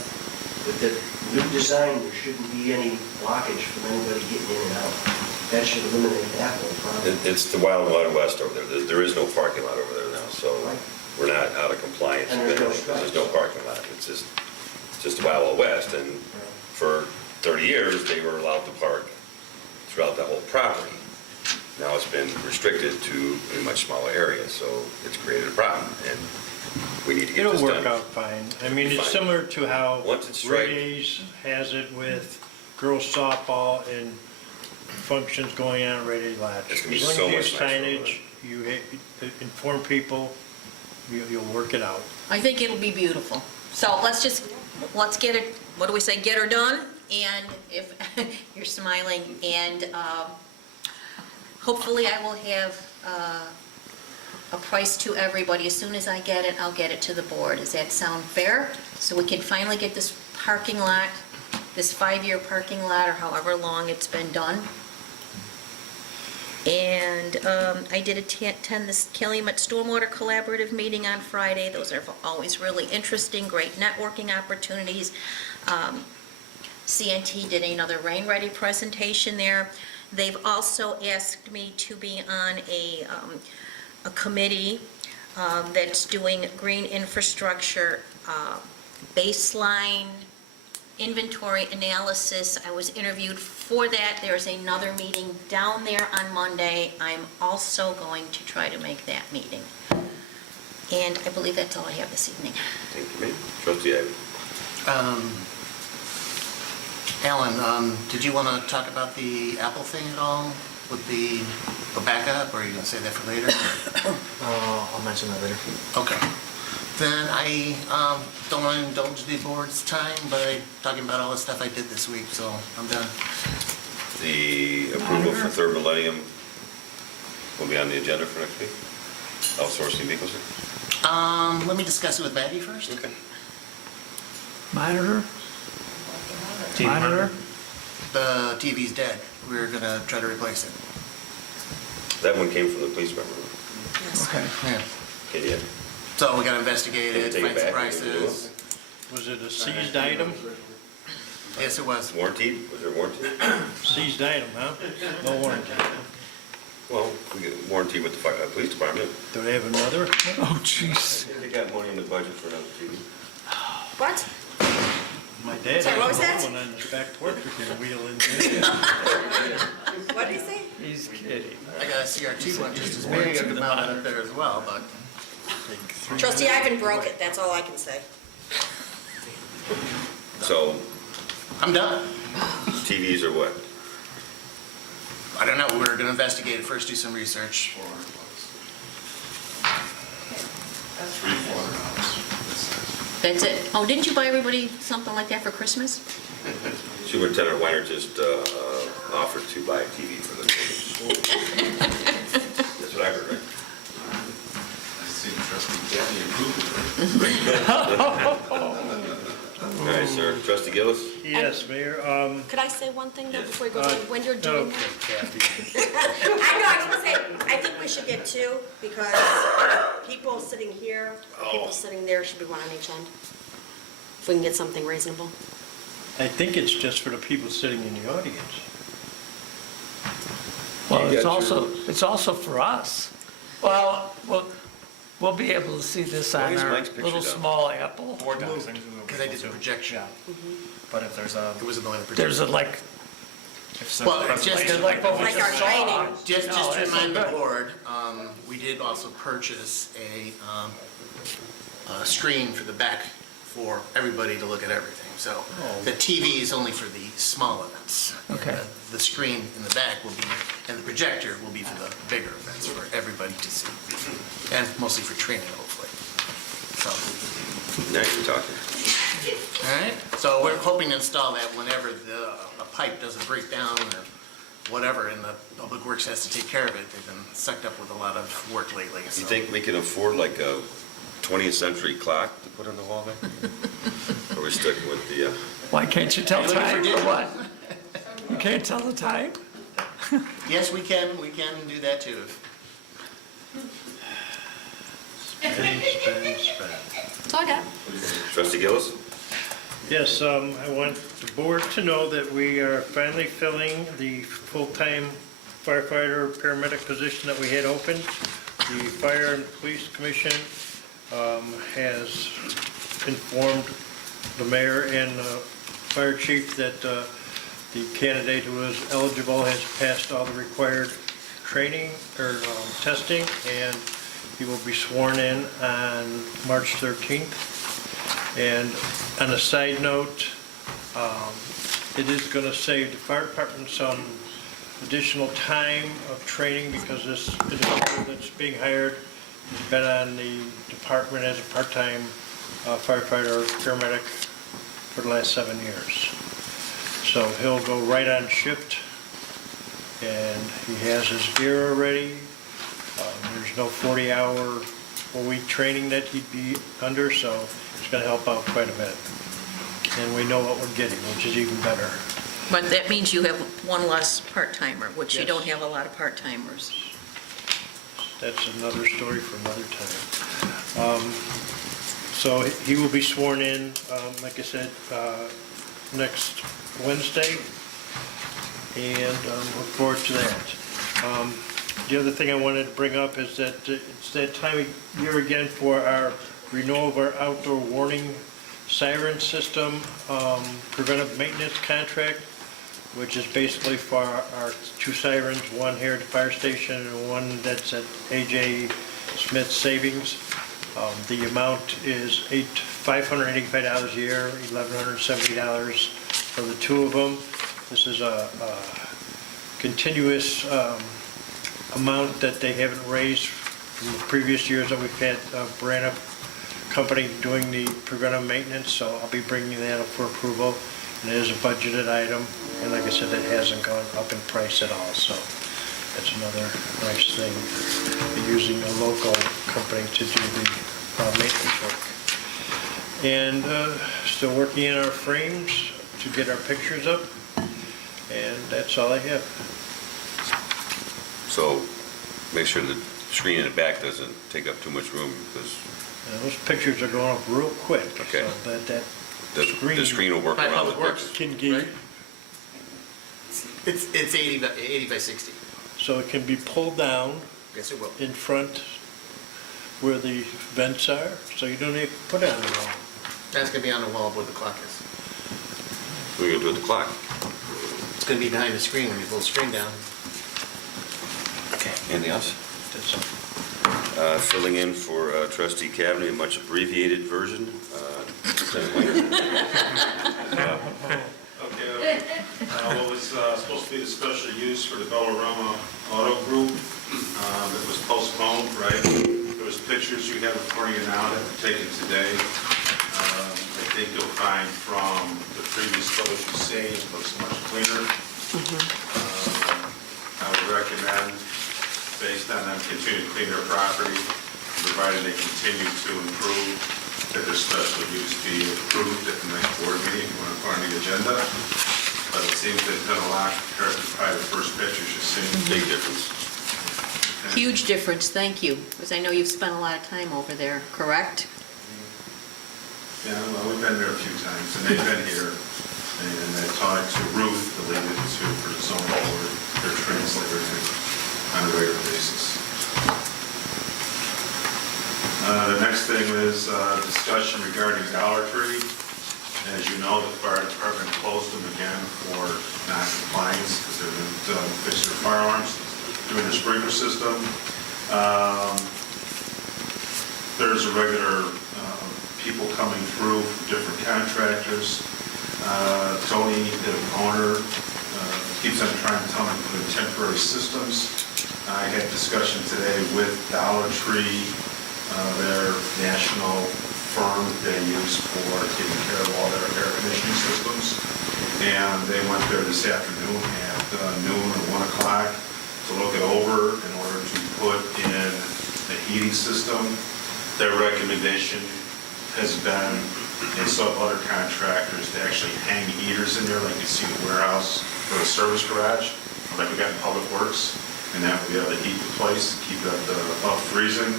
With the new design, there shouldn't be any blockage from anybody getting in and out. that should eliminate that whole problem. It's the Wild West over there. There is no parking lot over there now, so we're not out of compliance. And there's no There's no parking lot. It's just the Wild West, and for 30 years, they were allowed to park throughout the whole property. Now it's been restricted to a much smaller area, so it's created a problem, and we need to get It'll this done. work out fine. I mean, it's Fine. similar to how Once it's straight. Ray's has it with girls softball and functions going on at Ray Lodge. It's gonna be As long so as you much have nicer over signage, you inform people, you'll work it out. I think it'll be beautiful. So let's get it, what do we say, get her done? And if, you're smiling, and hopefully I will have a price to everybody. As soon as I get it, I'll get it to the board. Does that sound fair? So we can finally get this parking lot, this 5-year parking lot, or however long it's been done. And I did attend this Calumet Stormwater Collaborative meeting on Friday. Those are always really interesting, great networking opportunities. CNT did another rain-ready presentation there. They've also asked me to be on a committee that's doing green infrastructure baseline inventory analysis. I was interviewed for that. There's another meeting down there on Monday. I'm also going to try to make that meeting. And I believe that's all I have this evening. Thank you, ma'am. Trustee Ivey. Alan, did you want to talk about the Apple thing at all with the backup, or are you going to say that for later? I'll mention that later. Okay. Then I don't want to indulge the board's time by talking about all the stuff I did this week, so I'm done. The approval for Third Millennium will be on the agenda for next week? Outsourcing vehicles? Let me discuss it with Maggie first. Okay. Monitor? Monitor? The TV's dead. We're going to try to replace it. That one came from the police department. Okay. Yeah. Okay, yeah. So we got to investigate Can you it, take it find some back? Can you do prices. Was it a seized item? Yes, it was. Warranty? Was there warranty? Seized item, huh? No warranty. Well, we get a warranty with the police department. Do they have another? Oh, jeez. They got money in the budget for another TV. What? My dad Sorry, what was has that? one on his back porch we can wheel into. What did he say? He's kidding. I got a CR2 one just as big. I could mount it up there as well, but Trustee Ivan broke it, that's all I can say. So, I'm done. TVs are what? I don't know. We're going to investigate it first, do some research. That's it. Oh, didn't you buy everybody something like that for Christmas? Superintendent Weiner just offered to buy a TV for them. That's what I heard, right? I see trustee Gabby approved. All right, sir. Trustee Gillis? Yes, Mayor. Could I say one thing though before you go Uh, on, when you're doing Okay, that? Kathy. I know, I was gonna say, I think we should get two, because people sitting here, people sitting there should be one on each end. If we can get something reasonable. I think it's just for the people sitting in the audience. Well, You it's got your- also for us. Well, we'll be able to see this Why on is our Mike's picture little down? small Apple. Board docs. Because I did the projection. But if there's a, It was annoying the There's projection. a like, if some Well, it's just- they're like what we Like our just saw. training. Just No, to that's remind the not good. board, we did also purchase a screen for the back for everybody to look at everything. So the TV is only for the small events. Okay. The screen in the back will be, and the projector will be for the bigger events for everybody to see. And mostly for training, hopefully. So, Now you're talking. all right. So we're hoping to install that whenever a pipe doesn't break down or whatever, and the Public Works has to take care of it. They've been sucked up with a lot of work lately. You So. think we can afford like a 20th century clock to put on the wall there? Or we're sticking with the, Why can't you tell Are you looking for time or digital? what? You can't tell the time? Yes, we can do that too. Spend. That's all I got. Trustee Gillis? Yes, I want the board to know that we are finally filling the full-time firefighter, paramedic position that we had opened. The Fire and Police Commission has informed the mayor and fire chief that the candidate who is eligible has passed all the required training or testing, and he will be sworn in on March 13th. And on a side note, it is going to save the fire department some additional time of training because this individual that's being hired has been on the department as a part-time firefighter or paramedic for the last 7 years. So he'll go right on shift, and he has his gear already. There's no 40-hour-a-week training that he'd be under, so it's going to help out quite a bit. And we know what we're getting, which is even better. But that means you have one less part-timer, which you Yes. don't have a lot of part-timers. That's another story for another time. So he will be sworn in, like I said, next Wednesday, and look forward to that. The other thing I wanted to bring up is that it's that time of year again for our renewal of our outdoor warning siren system preventive maintenance contract, which is basically for our 2 sirens, one here at the fire station and one that's at A.J. Smith Savings. The amount is $585 a year, $1,170 for the 2 of them. This is a continuous amount that they haven't raised from the previous years that we've had Brana Company doing the preventive maintenance, so I'll be bringing that up for approval. And it is a budgeted item, and like I said, it hasn't gone up in price at all, so that's another nice thing, using a local company to do the maintenance work. And still working on our frames to get our pictures up, and that's all I have. So make sure the screen in the back doesn't take up too much room, because And those pictures are going up real quick, Okay. so that the screen will work By around the Public Works. picture. can get, Right. It's 80 by 60. so it can be pulled down Yes, it will. in front where the vents are, so you don't have to put it on the wall. That's gonna be on the wall where the clock is. We're going to do it at the clock. It's gonna be behind the screen when you pull the screen down. Okay. Anything else? That's all. Filling in for trustee Cavanagh, a much abbreviated version. Okay, what was supposed to be the special use for the Bellarama Auto Group, it was postponed, right? There was pictures you have in front of you now that were taken today. I think you'll find from the previous photos you've seen, it looks much cleaner. I would recommend, based on them continuing to clean their property, provided they continue to improve, that their special use be approved at the next board meeting, if you want to put on the agenda. But it seems they've done a lot compared to probably the first pictures you've seen. Big difference. Okay. Huge difference, thank you, because I know you've spent a lot of time over there, correct? Yeah, well, we've been there a few times, and they've been here, and I talked to Ruth, the lady that's here for the zoning board, their translator, on a regular basis. The next thing is discussion regarding Dollar Tree. As you know, the fire department closed them again for non-compliance because they didn't fix their firearms during the sprinkler system. There's a regular people coming through from different contractors. Tony, the owner, keeps on trying to tell me to put in temporary systems. I had discussion today with Dollar Tree, their national firm that they use for taking care of all their air conditioning systems. And they went there this afternoon at noon or 1 o'clock to look it over in order to put in a heating system. Their recommendation has been, they saw other contractors to actually hang heaters in there, like you see in the warehouse or the service garage, like we got in Public Works, and that would be able to heat the place, keep it above freezing.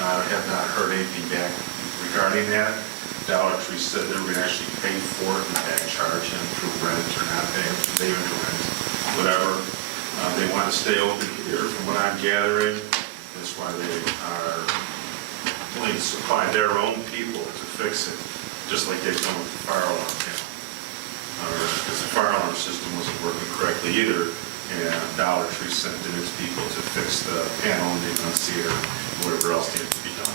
I have not heard anything back regarding that. Dollar Tree said they were going to actually pay for it and back charge him through rent or not pay, rent, whatever. They want to stay open here, from what I'm gathering. That's why they are willing to supply their own people to fix it, just like they've done with the fire alarm panel. Because the fire alarm system wasn't working correctly either, and Dollar Tree sent in its people to fix the panel and the enunciator, and whatever else needed to be done.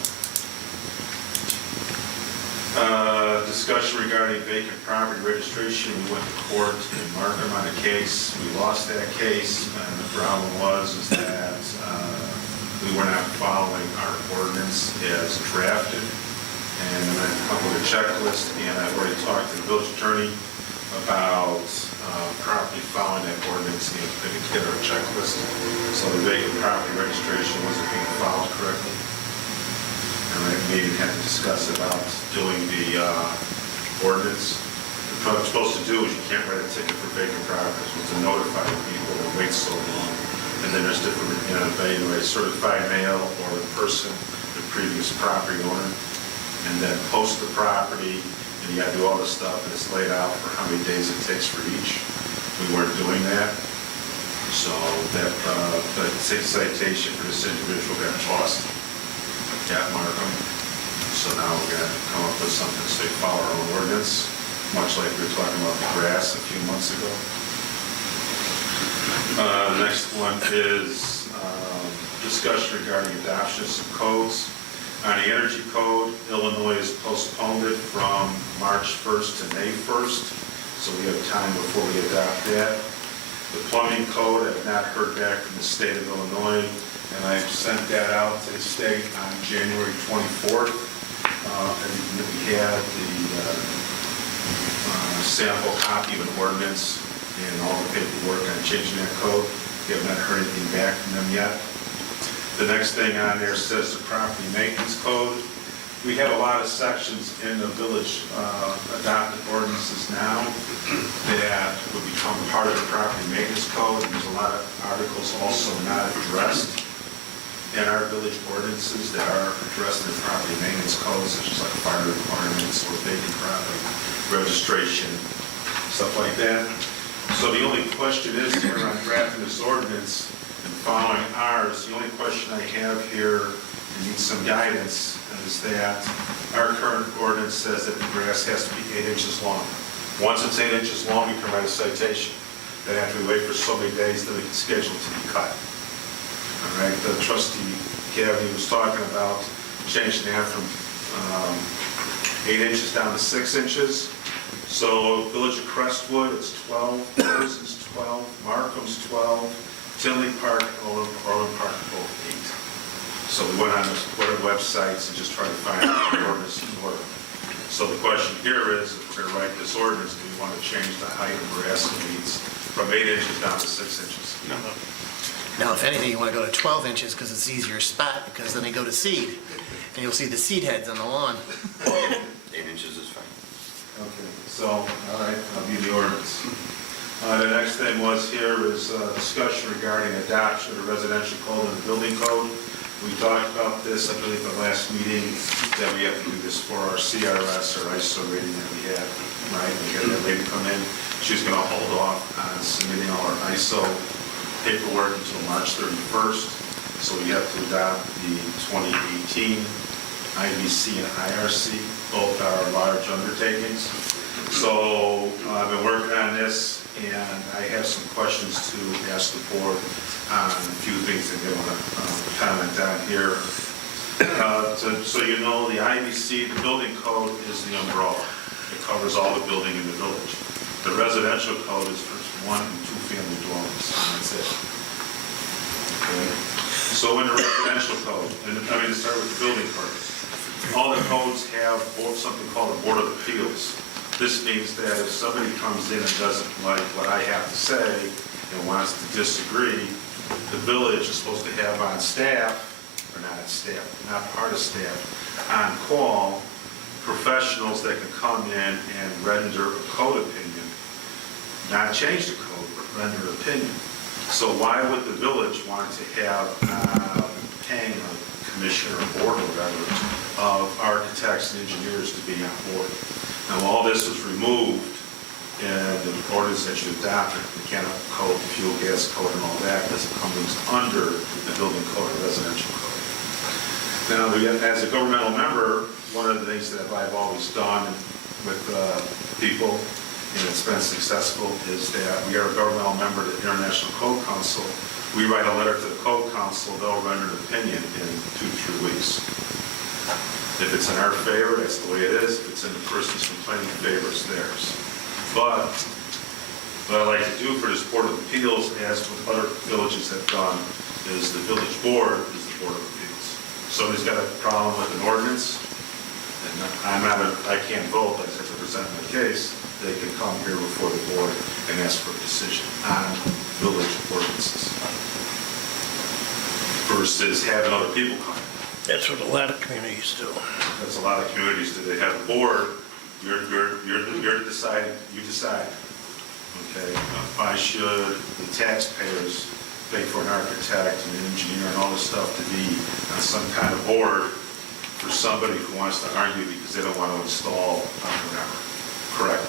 Discussion regarding vacant property registration. We went to court in Markham on a case. We lost that case, and the problem was is that we were not following our ordinance as drafted. And then I come with a checklist, and I've already talked to the village attorney about property following that ordinance and put together a checklist. So the vacant property registration wasn't being followed correctly. And I may even have to discuss about doing the ordinance. What I'm supposed to do is you can't write a ticket for vacant properties, but to notify the people that wait so long. And then there's different, either a certified mail or in person, the previous property owner, and then post the property, and you gotta do all this stuff, and it's laid out for how many days it takes for each. We weren't doing that. So that, the citation for this individual got lost at Markham. So now we're gonna come up with something to say follow our own ordinance, much like we were talking about the grass a few months ago. The next one is discussion regarding adoption of some codes. On the energy code, Illinois has postponed it from March 1st to May 1st, so we have time before we adopt that. The plumbing code, I have not heard back from the state of Illinois, and I sent that out to the state on January 24th. And we had the sample copy of an ordinance and all the paperwork on changing that code. We have not heard anything back from them yet. The next thing on there says the property maintenance code. We have a lot of sections in the village adopted ordinances now that would become part of the property maintenance code. There's a lot of articles also not addressed in our village ordinances that are addressed in the property maintenance code, such as like fire requirements or vacant property registration, stuff like that. So the only question is here on drafting this ordinance and following ours, the only question I have here and need some guidance is that our current ordinance says that the grass has to be 8 inches long. Once it's 8 inches long, we can write a citation. Then after we wait for so many days, then we can schedule it to be cut. All right, the trustee Cavity was talking about changing that from 8 inches down to 6 inches. So Village of Crestwood, it's 12, Harrison's 12, Markham's 12, Tinley Park, and Orland Park are both 8. So we went on the websites and just tried to find out the ordinance in order. So the question here is, if we're going to write this ordinance, do we want to change the height of grass weeds from 8 inches down to 6 inches? No. Now, if anything, you want to go to 12 inches because it's an easier spot, because then they go to seed, and you'll see the seed heads on the lawn. 8 inches is fine. Okay, so, all right, I'll give you the ordinance. The next thing was here is discussion regarding adoption of the residential code and the building code. We talked about this, I believe, at the last meeting, that we have to do this for our CRS or ISO rating that we have, right? We had that lady come in, she's going to hold off on submitting all our ISO paperwork until March 31st. So we have to adopt the 2018 IBC and IRC, both are large undertakings. So I've been working on this, and I have some questions to ask the board on a few things that they want to comment on here. So you know, the IBC, the building code, is the umbrella. It covers all the building in the village. The residential code is for 1- and 2-family dwellings, and that's it. Okay. So in the residential code, and I mean, to start with the building code, all the codes have something called a Board of Appeals. This means that if somebody comes in and doesn't like what I have to say and wants to disagree, the village is supposed to have on staff, or not staff, not part of staff, on call, professionals that can come in and render a code opinion, not change the code, but render an opinion. So why would the village want to have paying a commissioner or board or whatever of architects and engineers to be on board? Now, all this was removed and the ordinance that you adopted, the mechanical code, fuel gas code, and all that, doesn't come under the building code or residential code. Now, as a governmental member, one of the things that I've always done with people, and it's been successful, is that we are a governmental member of the International Code Council. We write a letter to the Code Council, they'll render an opinion in 2 to 3 weeks. If it's in our favor, that's the way it is. If it's in the person's complaining favor, it's theirs. But what I like to do for this Board of Appeals, as with other villages have done, is the village board is the Board of Appeals. Somebody's got a problem with an ordinance, and I can't vote, I have to present my case, they can come here before the board and ask for a decision on village ordinances versus having other people come. That's what a lot of communities do. That's a lot of communities do. They have a board, you're deciding, you decide. Okay, why should the taxpayers pay for an architect and an engineer and all this stuff to be on some kind of board for somebody who wants to argue because they don't want to install whatever? Correct.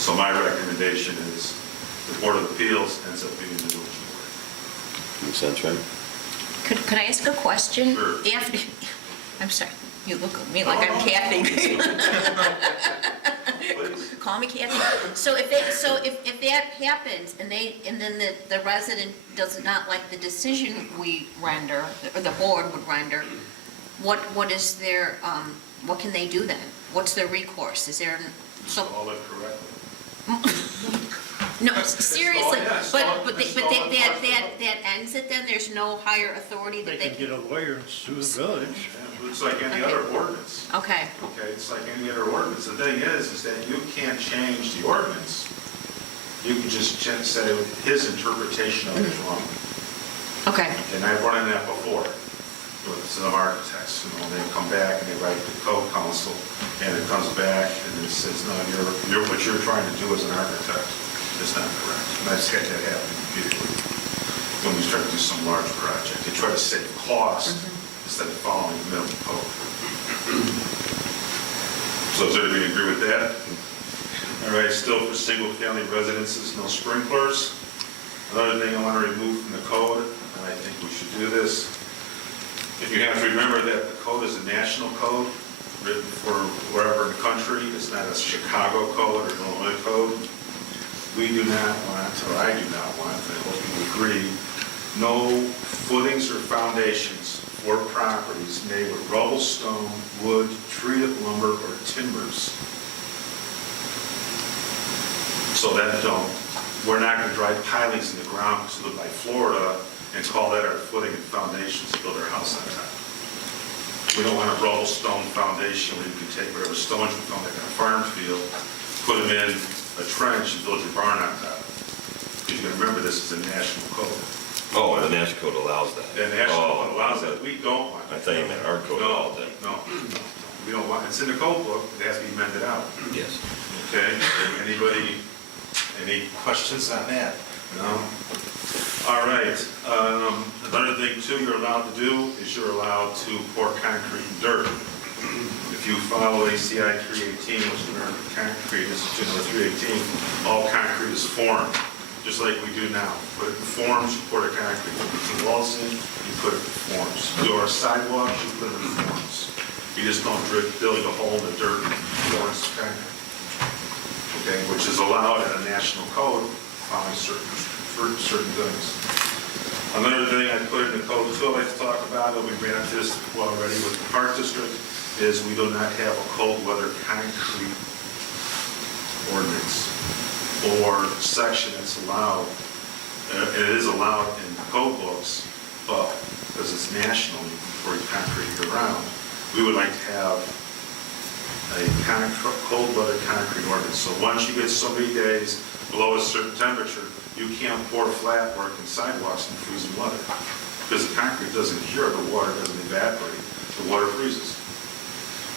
So my recommendation is the Board of Appeals ends up being the village board. Makes sense, right? Could I ask a question? Sure. I'm sorry, you look at me like I'm Kathy. Call me Kathy. So if that happens and then the resident does not like the decision we render, or the board would render, what is their, what can they do then? What's their recourse? Is there Install it correctly. No, seriously, Install it, but that ends it then? There's no higher authority They that they can get a lawyer and sue the village. It's like any other ordinance. Okay, Okay, it's like any other ordinance. The thing is that you can't change the ordinance. You can just say his interpretation of it is wrong. okay, And I've run into that before with some architects. They come back and they write to the code council, and it comes back and it says, no, what you're trying to do as an architect is not correct. And I've had that happen repeatedly when we start to do some large project. They try to save cost instead of following the minimum code. So does everybody agree with that? All right, still for single-family residences, no sprinklers. Another thing I want to remove from the code, and I think we should do this, if you have to remember that the code is a national code written for wherever in the country. It's not a Chicago code or an Illinois code. We do not want, or I do not want, I hope you agree, no footings or foundations for properties made with rubble, stone, wood, treated lumber, or timbers. So that we're not going to drive pilings in the ground because we live by Florida and call that our footing and foundations to build our house on top. We don't want a rubble stone foundation where you can take whatever stones you found like on a farm field, put them in a trench and build your barn on top. Because you got to remember, this is a national code. Oh, the national code allows that. The national code allows that. We don't want I that. thought you meant our code allowed that. No. We don't want, it's in the code book, it has to be amended out. Yes. Okay, anybody, any questions on that? No? All right, another thing too you're allowed to do is you're allowed to pour concrete and dirt. If you follow ACI 318, which is American Concrete Institute number 318, all concrete is formed, just like we do now. Put it in forms, you pour the concrete. You put the walls in, you put it in forms. You do our sidewalks, you put it in forms. You just don't build a hole in the dirt and pour in some concrete. Okay, which is allowed in a national code, following certain things. Another thing I put in the code too, I like to talk about, and we ran into this already with the Park District, is we do not have a cold weather concrete ordinance or section that's allowed. It is allowed in the code books, but because it's national, you can pour concrete year-round. We would like to have a cold weather concrete ordinance. So once you get so many days below a certain temperature, you can't pour flat work and sidewalks in freezing weather because the concrete doesn't cure, the water doesn't evaporate, the water freezes.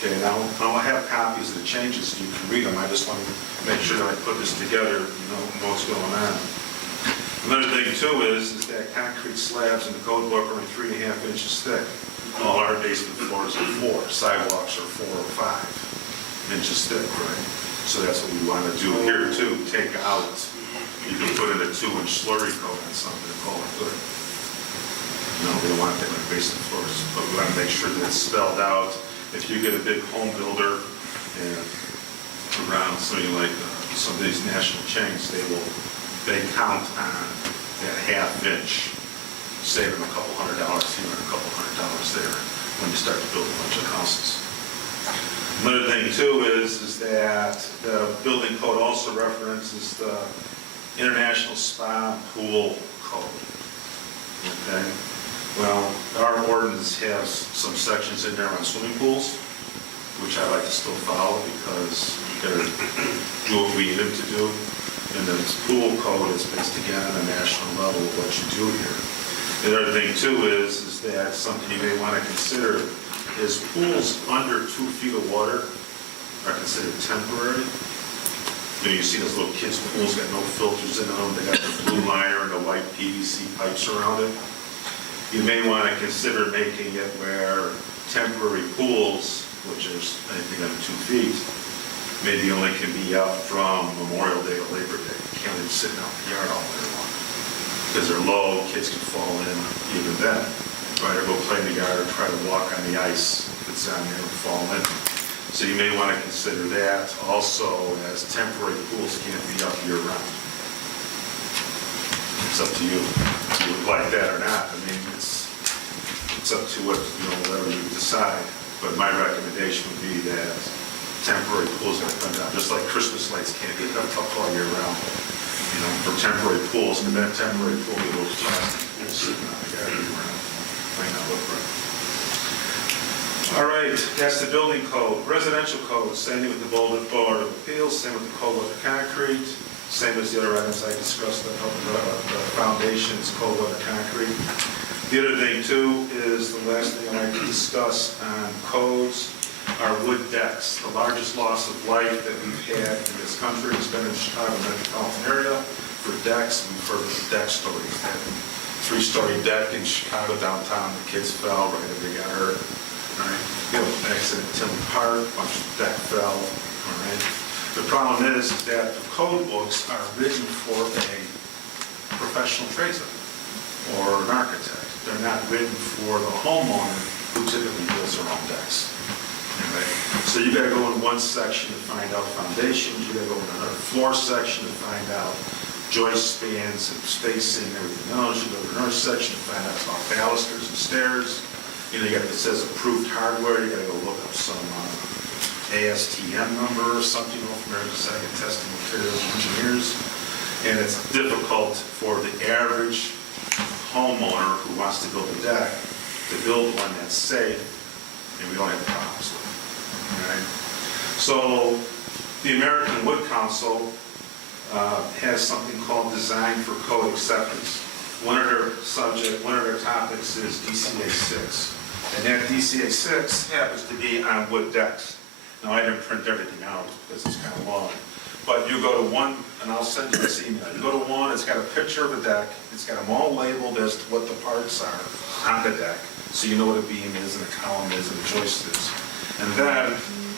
Okay, now I'll have copies of the changes so you can read them. I just want to make sure that I put this together, you know what's going on. Another thing too is that concrete slabs in the code book are only 3.5 inches thick. All our basement floors are 4, sidewalks are 4 or 5 inches thick, right? So that's what we want to do here too, take out, you can put in a 2-inch slurry coat on something and call it good. No, we don't want that on basement floors, but we want to make sure that it's spelled out. If you get a big home builder and around something like some of these national chains, they count on that half-inch, saving a couple $100 here and a couple $100 there when you start to build a bunch of houses. Another thing too is that the building code also references the International Spa Pool Code. Okay? Well, our ordinance has some sections in there on swimming pools, which I like to still follow because you gotta do what we need them to do. And the pool code is based again on a national level of what you do here. The other thing too is that something you may want to consider is pools under 2 feet of water are considered temporary. You know, you see those little kids' pools got no filters in them, they got the blue liner and the white PVC pipes around it. You may want to consider making it where temporary pools, which is anything under 2 feet, maybe only can be up from Memorial Day to Labor Day. You can't even sit out in the yard all winter long. Because they're low, kids can fall in even then. Right, or go play in the yard or try to walk on the ice if it's on there and fall in. So you may want to consider that also, as temporary pools can't be up year-round. It's up to you if you would like that or not. I mean, it's up to what, whatever you decide. But my recommendation would be that temporary pools are come down, just like Christmas lights can't get up all year round. For temporary pools, and that temporary pool, those plastic pools sitting on the yard year-round. Might not look right. All right, that's the building code. Residential code, same with the Board of Appeals, same with the cold weather concrete, same as the other items I discussed, the foundations, cold weather concrete. The other thing too is the last thing I like to discuss on codes are wood decks. The largest loss of life that we've had in this country has been in the Chicago metropolitan area for decks. We've heard of deck stories. 3-story deck in Chicago downtown, the kids fell, right, they got hurt. All right, accident in Tinley Park, bunch of deck fell. All right. The problem is that the code books are written for a professional tradesman or an architect. They're not written for the homeowner who typically builds their own decks. Okay. So you got to go in one section to find out foundations. You got to go in another floor section to find out joist spans and spacing and everything else. You go to another section to find out about balusters and stairs. You got it says approved hardware. You got to go look up some ASTM number or something from American Second Testing Materials Engineers. And it's difficult for the average homeowner who wants to build a deck to build one that's safe, and we don't have problems with it. All right? So the American Wood Council has something called Design for Code Acceptance. One of their topics is DCA 6. And that DCA 6 happens to be on wood decks. Now, I didn't print everything out because it's kind of long. But you go to one, and I'll send you this email. You go to one, it's got a picture of a deck. It's got them all labeled as to what the parts are on the deck. So you know what a beam is, and a column is, and a joist is. And then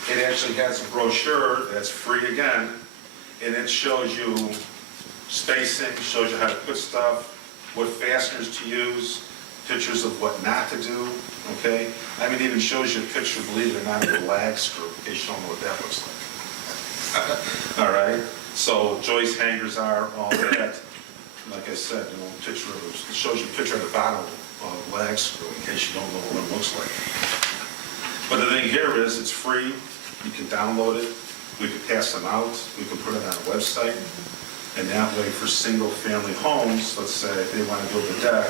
it actually has a brochure that's free again. And it shows you spacing, shows you how to put stuff, what fasteners to use, pictures of what not to do, okay? I mean, it even shows you a picture, believe it or not, of a lag screw, in case you don't know what that looks like. All right? So joist hangers are, all that. Like I said, picture of it shows you a picture of the bottom of a lag screw, in case you don't know what it looks like. But the thing here is, it's free. You can download it. We could pass them out, we could put it on a website, and that way for single-family homes, let's say if they want to build a deck,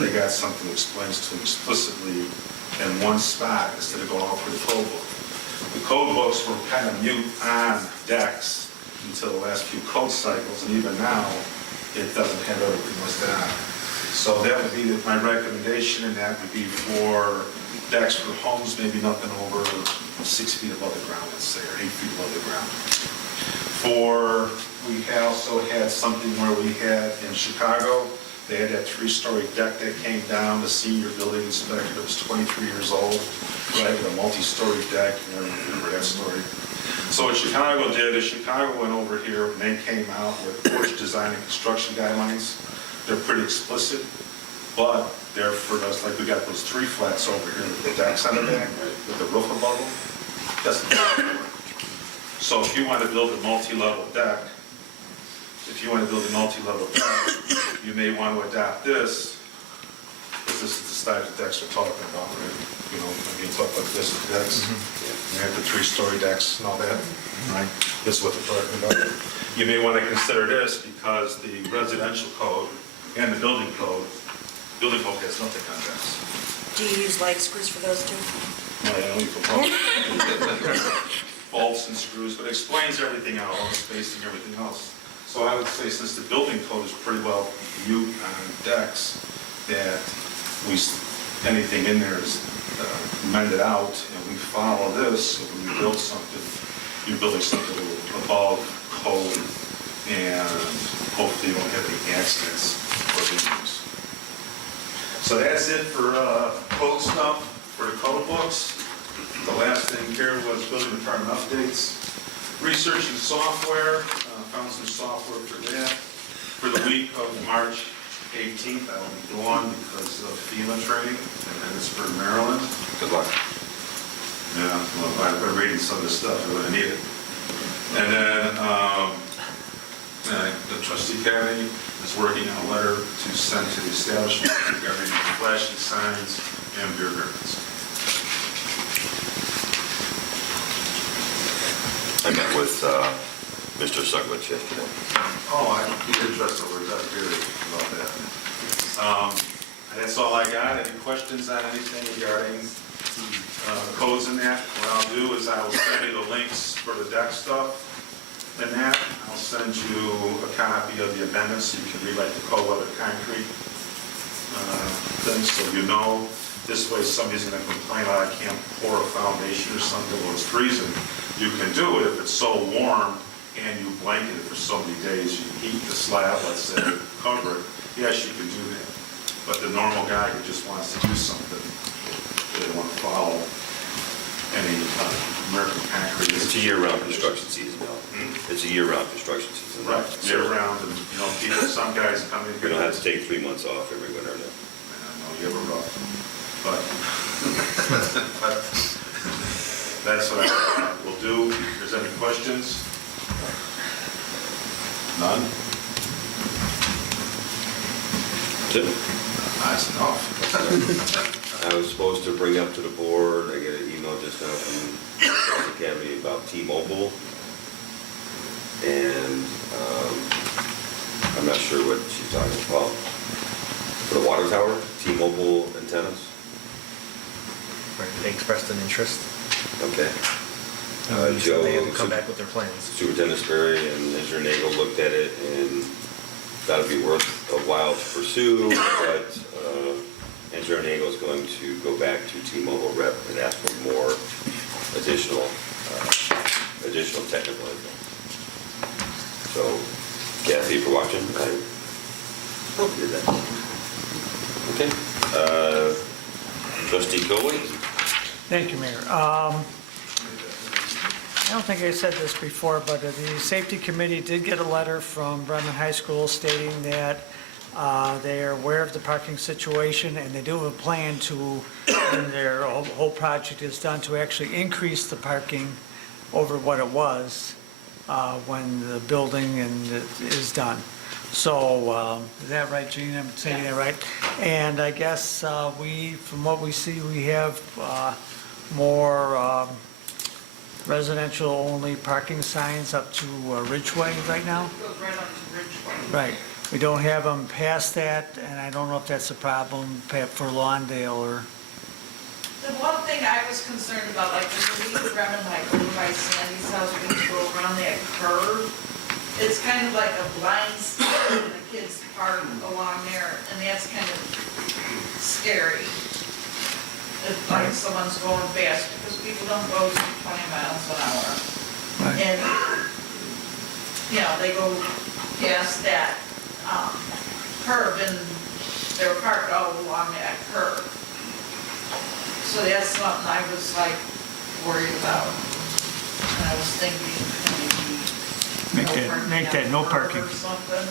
they got something that explains to them explicitly in one spot instead of going all through the code book. The code books were kind of mute on decks until the last few code cycles, and even now, it doesn't have everything listed on. So that would be my recommendation, and that would be for decks for homes, maybe nothing over 6 feet above the ground, let's say, or 8 feet above the ground. We also had something where we had in Chicago, They had that three-story deck that came down, the senior building inspector that was 23 years old, right, with a multi-story deck, you know, remember that story? So what Chicago did is Chicago went over here and they came out with porch design and construction guidelines. They're pretty explicit, but they're for us, like we got those three flats over here with the decks on the back, right, with the roof above them. That's not gonna work. So if you want to build a multi-level deck, you may want to adopt this, because this is the type of decks we're talking about, right? You know, I mean, talk about this decks, you have the three-story decks and all that, right? This is what they're talking about. You may want to consider this because the residential code and the building code has nothing on decks. Do you use light screws for those two? No, I only for bolts and screws, but it explains everything out, all the spacing, everything else. So I would say since the building code is pretty well viewed on decks, that anything in there is amended out, and we follow this, so when you build something, you're building something above code, and hopefully you won't have any accidents or injuries. So that's it for code stuff, for the code books. The last thing here was building department updates. Researching software, found some software for that. For the week of March 18th, I will be gone because of FEMA training, and then it's for Maryland. Good luck. Yeah, well, I've been reading some of this stuff, I really need it. And then the trustee cabinet is working on a letter to send to the establishment regarding flashing signs and beer gardens. I met with Mr. Sugwitch yesterday. Oh, he did address over that period about that. That's all I got. Any questions on anything regarding codes and that? What I'll do is I will send you the links for the deck stuff and that. I'll send you a copy of the amendments so you can rewrite the code with the concrete things so you know. This way somebody's going to complain, I can't pour a foundation or something when it's freezing. You can do it if it's so warm and you blanket it for so many days, you heat the slab, let's say, cover it, yes, you can do that. But the normal guy who just wants to do something, they don't want to follow any American concrete. It's a year-round construction season, Bill. It's a year-round construction season. Right, year-round, and, you know, people, some guys come in. You don't have to take 3 months off every winter, no. I know, you ever rough, but that's what I will do. If there's any questions? None? That's enough. I was supposed to bring up to the board, I get an email just now from the Academy about T-Mobile. And I'm not sure what she's talking about. For the water tower, T-Mobile antennas? Right, they expressed an interest. Okay. So Joe, they have to come back with their plans. Superintendent Sperry and Engineer Nagel looked at it and thought it'd be worth a while to pursue, but Engineer Nagel is going to go back to T-Mobile rep and ask for more additional technical info. So, Kathy, if you're watching, I hope you did that. Okay. Trustee Coley? Thank you, Mayor. I don't think I said this before, but the safety committee did get a letter from Bremen High School stating that they are aware of the parking situation and they do have a plan to, when their whole project is done, to actually increase the parking over what it was when the building is done. So, is that right, Gene? I'm saying that right? And I guess from what we see, we have more residential-only parking signs up to Ridgeway right now? It goes right up to Ridgeway. Right. We don't have them past that, and I don't know if that's a problem for Lawndale or... The one thing I was concerned about, like when you leave Bremen, like over by Sandy's house, when you go around that curve, it's kind of like a blind spot and the kids park along there, and that's kind of scary. If like someone's going fast, because people don't go 20 miles an hour. Right. And, you know, they go past that curve, and they were parked all along that curb. So that's something I was like worried about. And I was thinking maybe Make that no parking. Or something.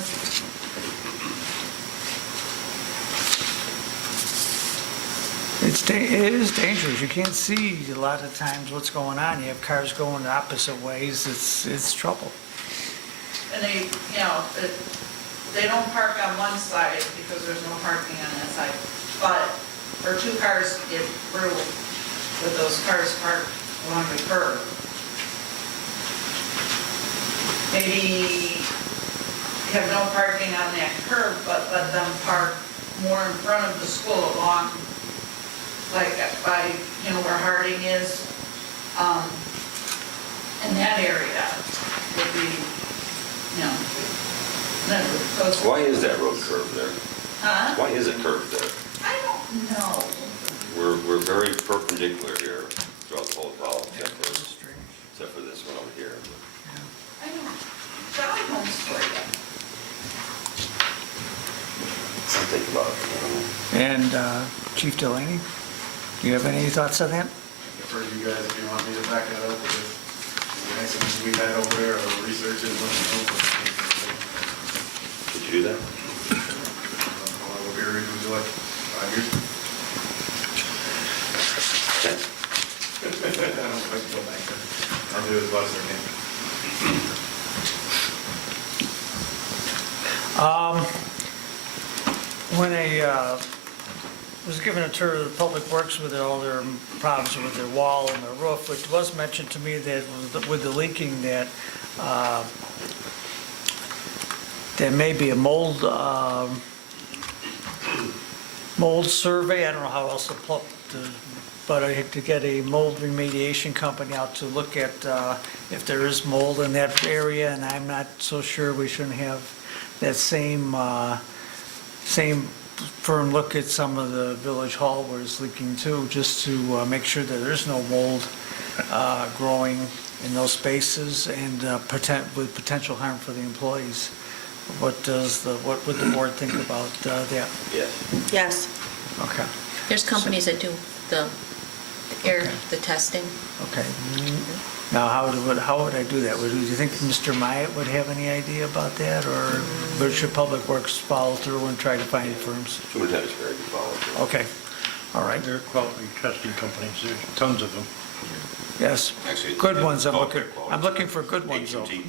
It is dangerous. You can't see a lot of times what's going on. You have cars going opposite ways. It's trouble. And they, they don't park on one side because there's no parking on that side. But, or two cars get through with those cars parked along the curb. Maybe have no parking on that curb, but let them park more in front of the school along, like by, where Harding is, in that area would be, then it goes. Why is that road curved there? Huh? Why is it curved there? I don't know. We're very perpendicular here throughout the whole valley, except for this one over here. I don't, Jolly Homes for you. Think about it. And Chief Delaney, do you have any thoughts on that? For you guys, if you want me to back that up with the accidents we had over there, or research and let me know. Did you do that? How long of a period would you like? 5 years? Okay. I don't like to go back there. I'll do as much as I can. When I was given a tour of the Public Works with all their problems with their wall and their roof, it was mentioned to me that with the leaking that there may be a mold survey. I don't know how else but I had to get a mold remediation company out to look at if there is mold in that area, and I'm not so sure we shouldn't have that same firm look at some of the village hall where it's leaking too, just to make sure that there's no mold growing in those spaces and with potential harm for the employees. What would the board think about that? Yes. Yes. Okay. There's companies that do the the testing. Okay. Now, how would I do that? Do you think Mr. Myatt would have any idea about that, or should Public Works follow through and try to find firms? Superintendent's very good follow. Okay, all right. They're quality testing companies, there's tons of them. Yes, Actually, good ones. I'm quality- looking for good ones, though. H&T.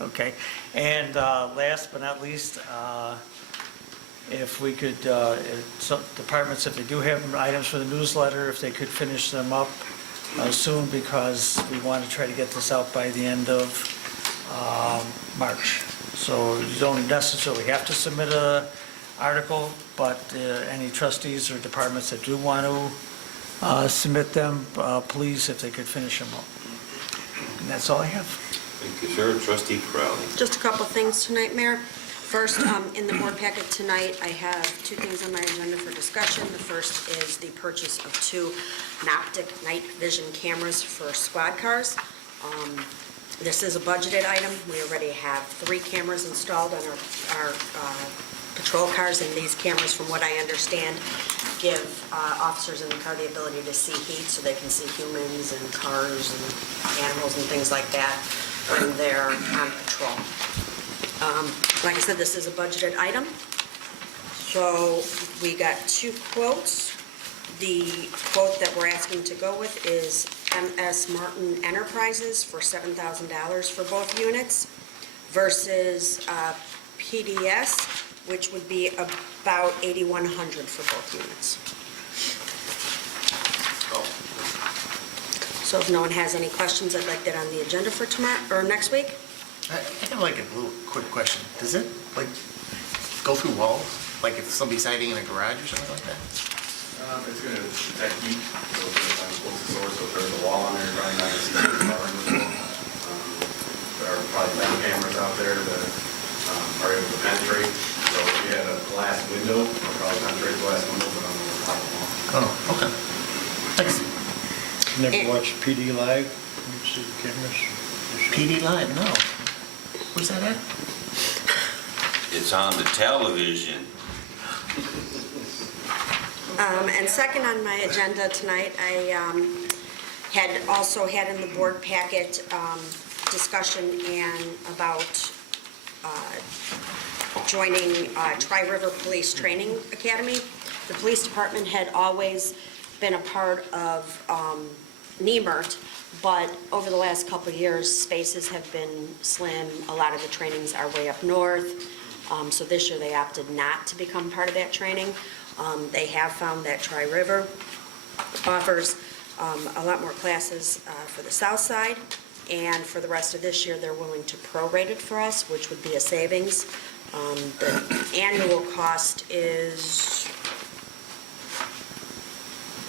Okay, and last but not least, if we could, some departments, if they do have items for the newsletter, if they could finish them up soon, because we want to try to get this out by the end of March. So you don't necessarily have to submit a article, but any trustees or departments that do want to submit them, please, if they could finish them up. And that's all I have. Thank you, sir. Trustee Crowley. Just a couple of things tonight, Mayor. First, in the board packet tonight, I have two things on my agenda for discussion. The first is the purchase of 2 Noptic night vision cameras for squad cars. This is a budgeted item. We already have 3 cameras installed on our patrol cars, and these cameras, from what I understand, give officers in the car the ability to see heat, so they can see humans and cars and animals and things like that when they're on patrol. Like I said, this is a budgeted item. So we got 2 quotes. The quote that we're asking to go with is MS Martin Enterprises for $7,000 for both units versus PDS, which would be about $8,100 for both units. So if no one has any questions, I'd like that on the agenda for tomorrow, or next week. I have like a little quick question. Does it like go through walls? Like if somebody's hiding in a garage or something like that? It's going to detect heat, so it's going to find close to source, so if there's a wall on there, you're probably not going to see the power in the wall. There are probably many cameras out there that are able to penetrate, so if you had a glass window, it'll probably penetrate the glass window, but on the top of the wall. Oh, okay. Thanks. Never watched PD Live? You see the cameras? PD Live, no. Where's that at? It's on the television. And second on my agenda tonight, I had also had in the board packet discussion and about joining Tri-River Police Training Academy. The police department had always been a part of NEMRT, but over the last couple of years, spaces have been slim. A lot of the trainings are way up north. So this year, they opted not to become part of that training. They have found that Tri-River offers a lot more classes for the south side, and for the rest of this year, they're willing to prorate it for us, which would be a savings. The annual cost is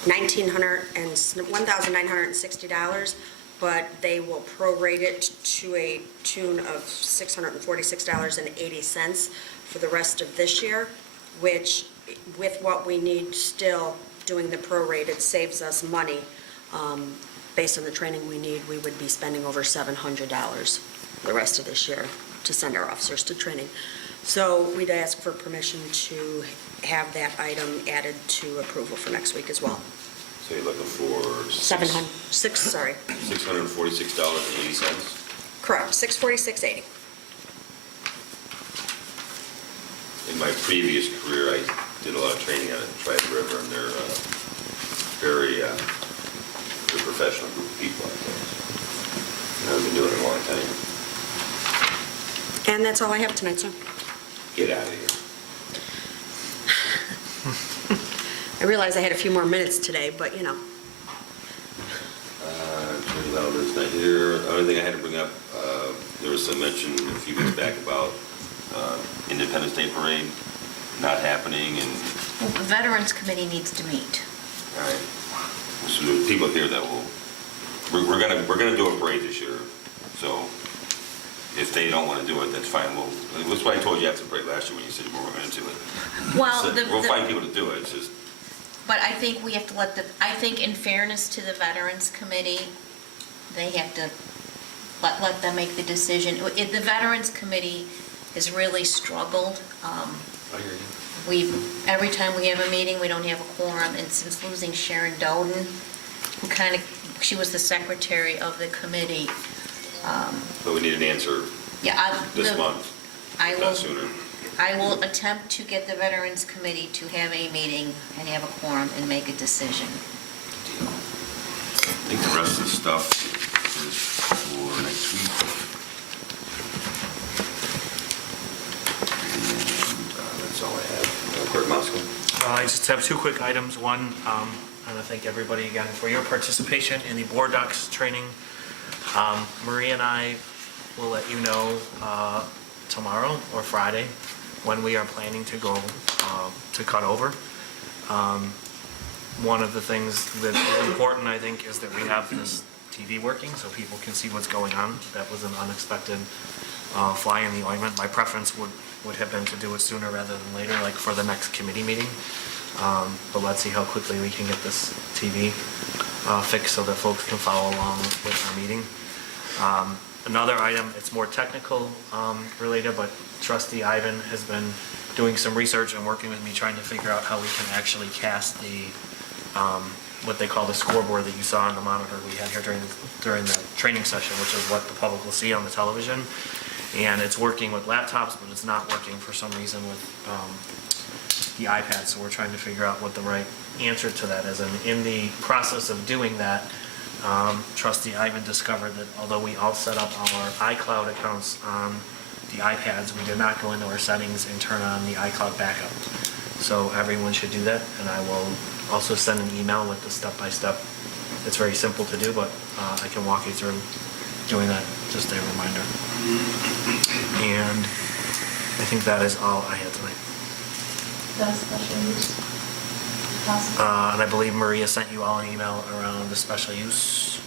$1,960, but they will prorate it to a tune of $646.80 for the rest of this year, which, with what we need still doing the prorated, saves us money. Based on the training we need, we would be spending over $700 the rest of this year to send our officers to training. So we'd ask for permission to have that item added to approval for next week as well. So you're looking for $646.80? Correct, $646.80. In my previous career, I did a lot of training out at Tri-River, and they're very they're a professional group of people, I guess. I've been doing it a long time. And that's all I have tonight, sir. Get out of here. I realize I had a few more minutes today, but you know. Attorney Louder's not here. The only thing I had to bring up, there was some mention a few weeks back about Independence Day Parade not happening, and The Veterans Committee needs to meet. all right. So there's people here that will. We're gonna do a parade this year. So if they don't want to do it, that's fine. That's why I told you after the parade last year when you said we weren't going to do it. Well, So we'll find people to do it. It's just. But I think we have to I think in fairness to the Veterans Committee, they have to let them make the decision. The Veterans Committee has really struggled. I hear you. Every time we have a meeting, we don't have a quorum, and since losing Sharon Doden, she was the secretary of the committee. But we need an answer this month, not sooner. I will attempt to get the Veterans Committee to have a meeting and have a quorum and make a decision. Deal. I think the rest of the stuff is for next week. And that's all I have. Clerk Moscow. I just have two quick items. One, I want to thank everybody again for your participation in the board docs training. Marie and I will let you know tomorrow or Friday when we are planning to go to cut over. One of the things that is important, I think, is that we have this TV working so people can see what's going on. That was an unexpected fly in the ointment. My preference would have been to do it sooner rather than later, like for the next committee meeting. But let's see how quickly we can get this TV fixed so that folks can follow along with our meeting. Another item, it's more technical related, but Trustee Ivan has been doing some research and working with me trying to figure out how we can actually cast the what they call the scoreboard that you saw on the monitor we had here during the training session, which is what the public will see on the television. And it's working with laptops, but it's not working for some reason with the iPad. So we're trying to figure out what the right answer to that is. And in the process of doing that, Trustee Ivan discovered that although we all set up our iCloud accounts on the iPads, we did not go into our settings and turn on the iCloud backup. So everyone should do that, and I will also send an email with the step-by-step. It's very simple to do, but I can walk you through doing that, just a reminder. And I think that is all I had tonight. That's special use. And I believe Maria sent you all an email around the special use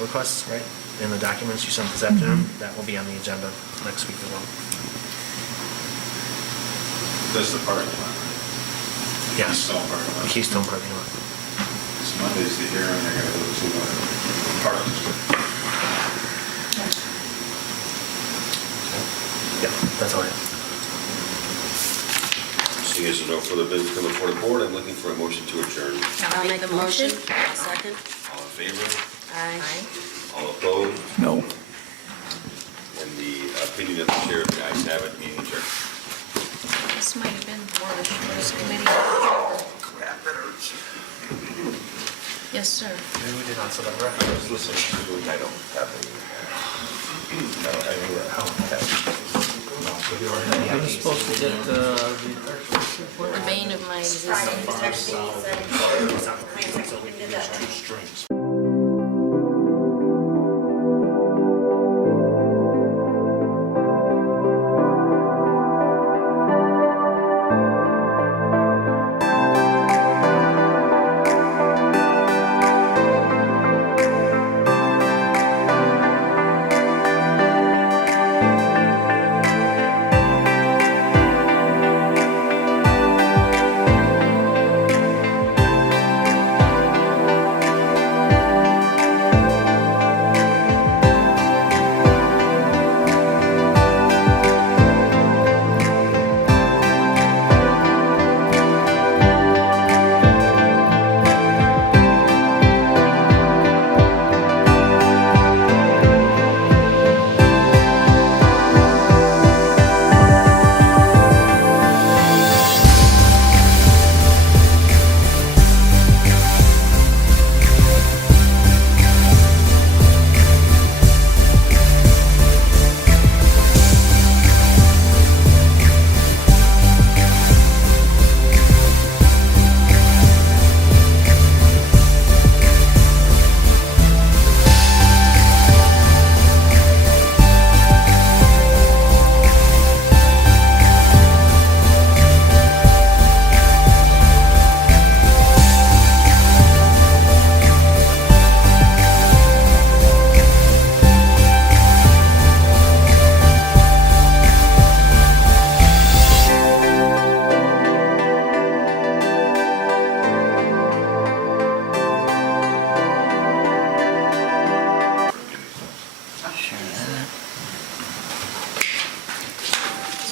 requests, right? In the documents you sent this afternoon. That will be on the agenda next week as well. That's the parking lot. Yes. Keystone parking lot. Keystone parking lot. It's Monday's the hearing, they're gonna go to park district. Yeah, that's all I have. See Seeing as there's no further business coming before the board, I'm looking for a motion to adjourn. I'll make the motion. Second. All in favor? Aye. All opposed? No. And the opinion of the chair, the ayes have it, meeting adjourned. This might have been for the shortest committee. Yes, sir. Maybe we did not set up record. I was listening to, I don't have any, I'm supposed to get the The bane of my existence. So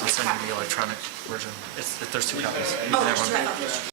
I'll send you the electronic version. There's two copies. You can Oh, have there's one. two.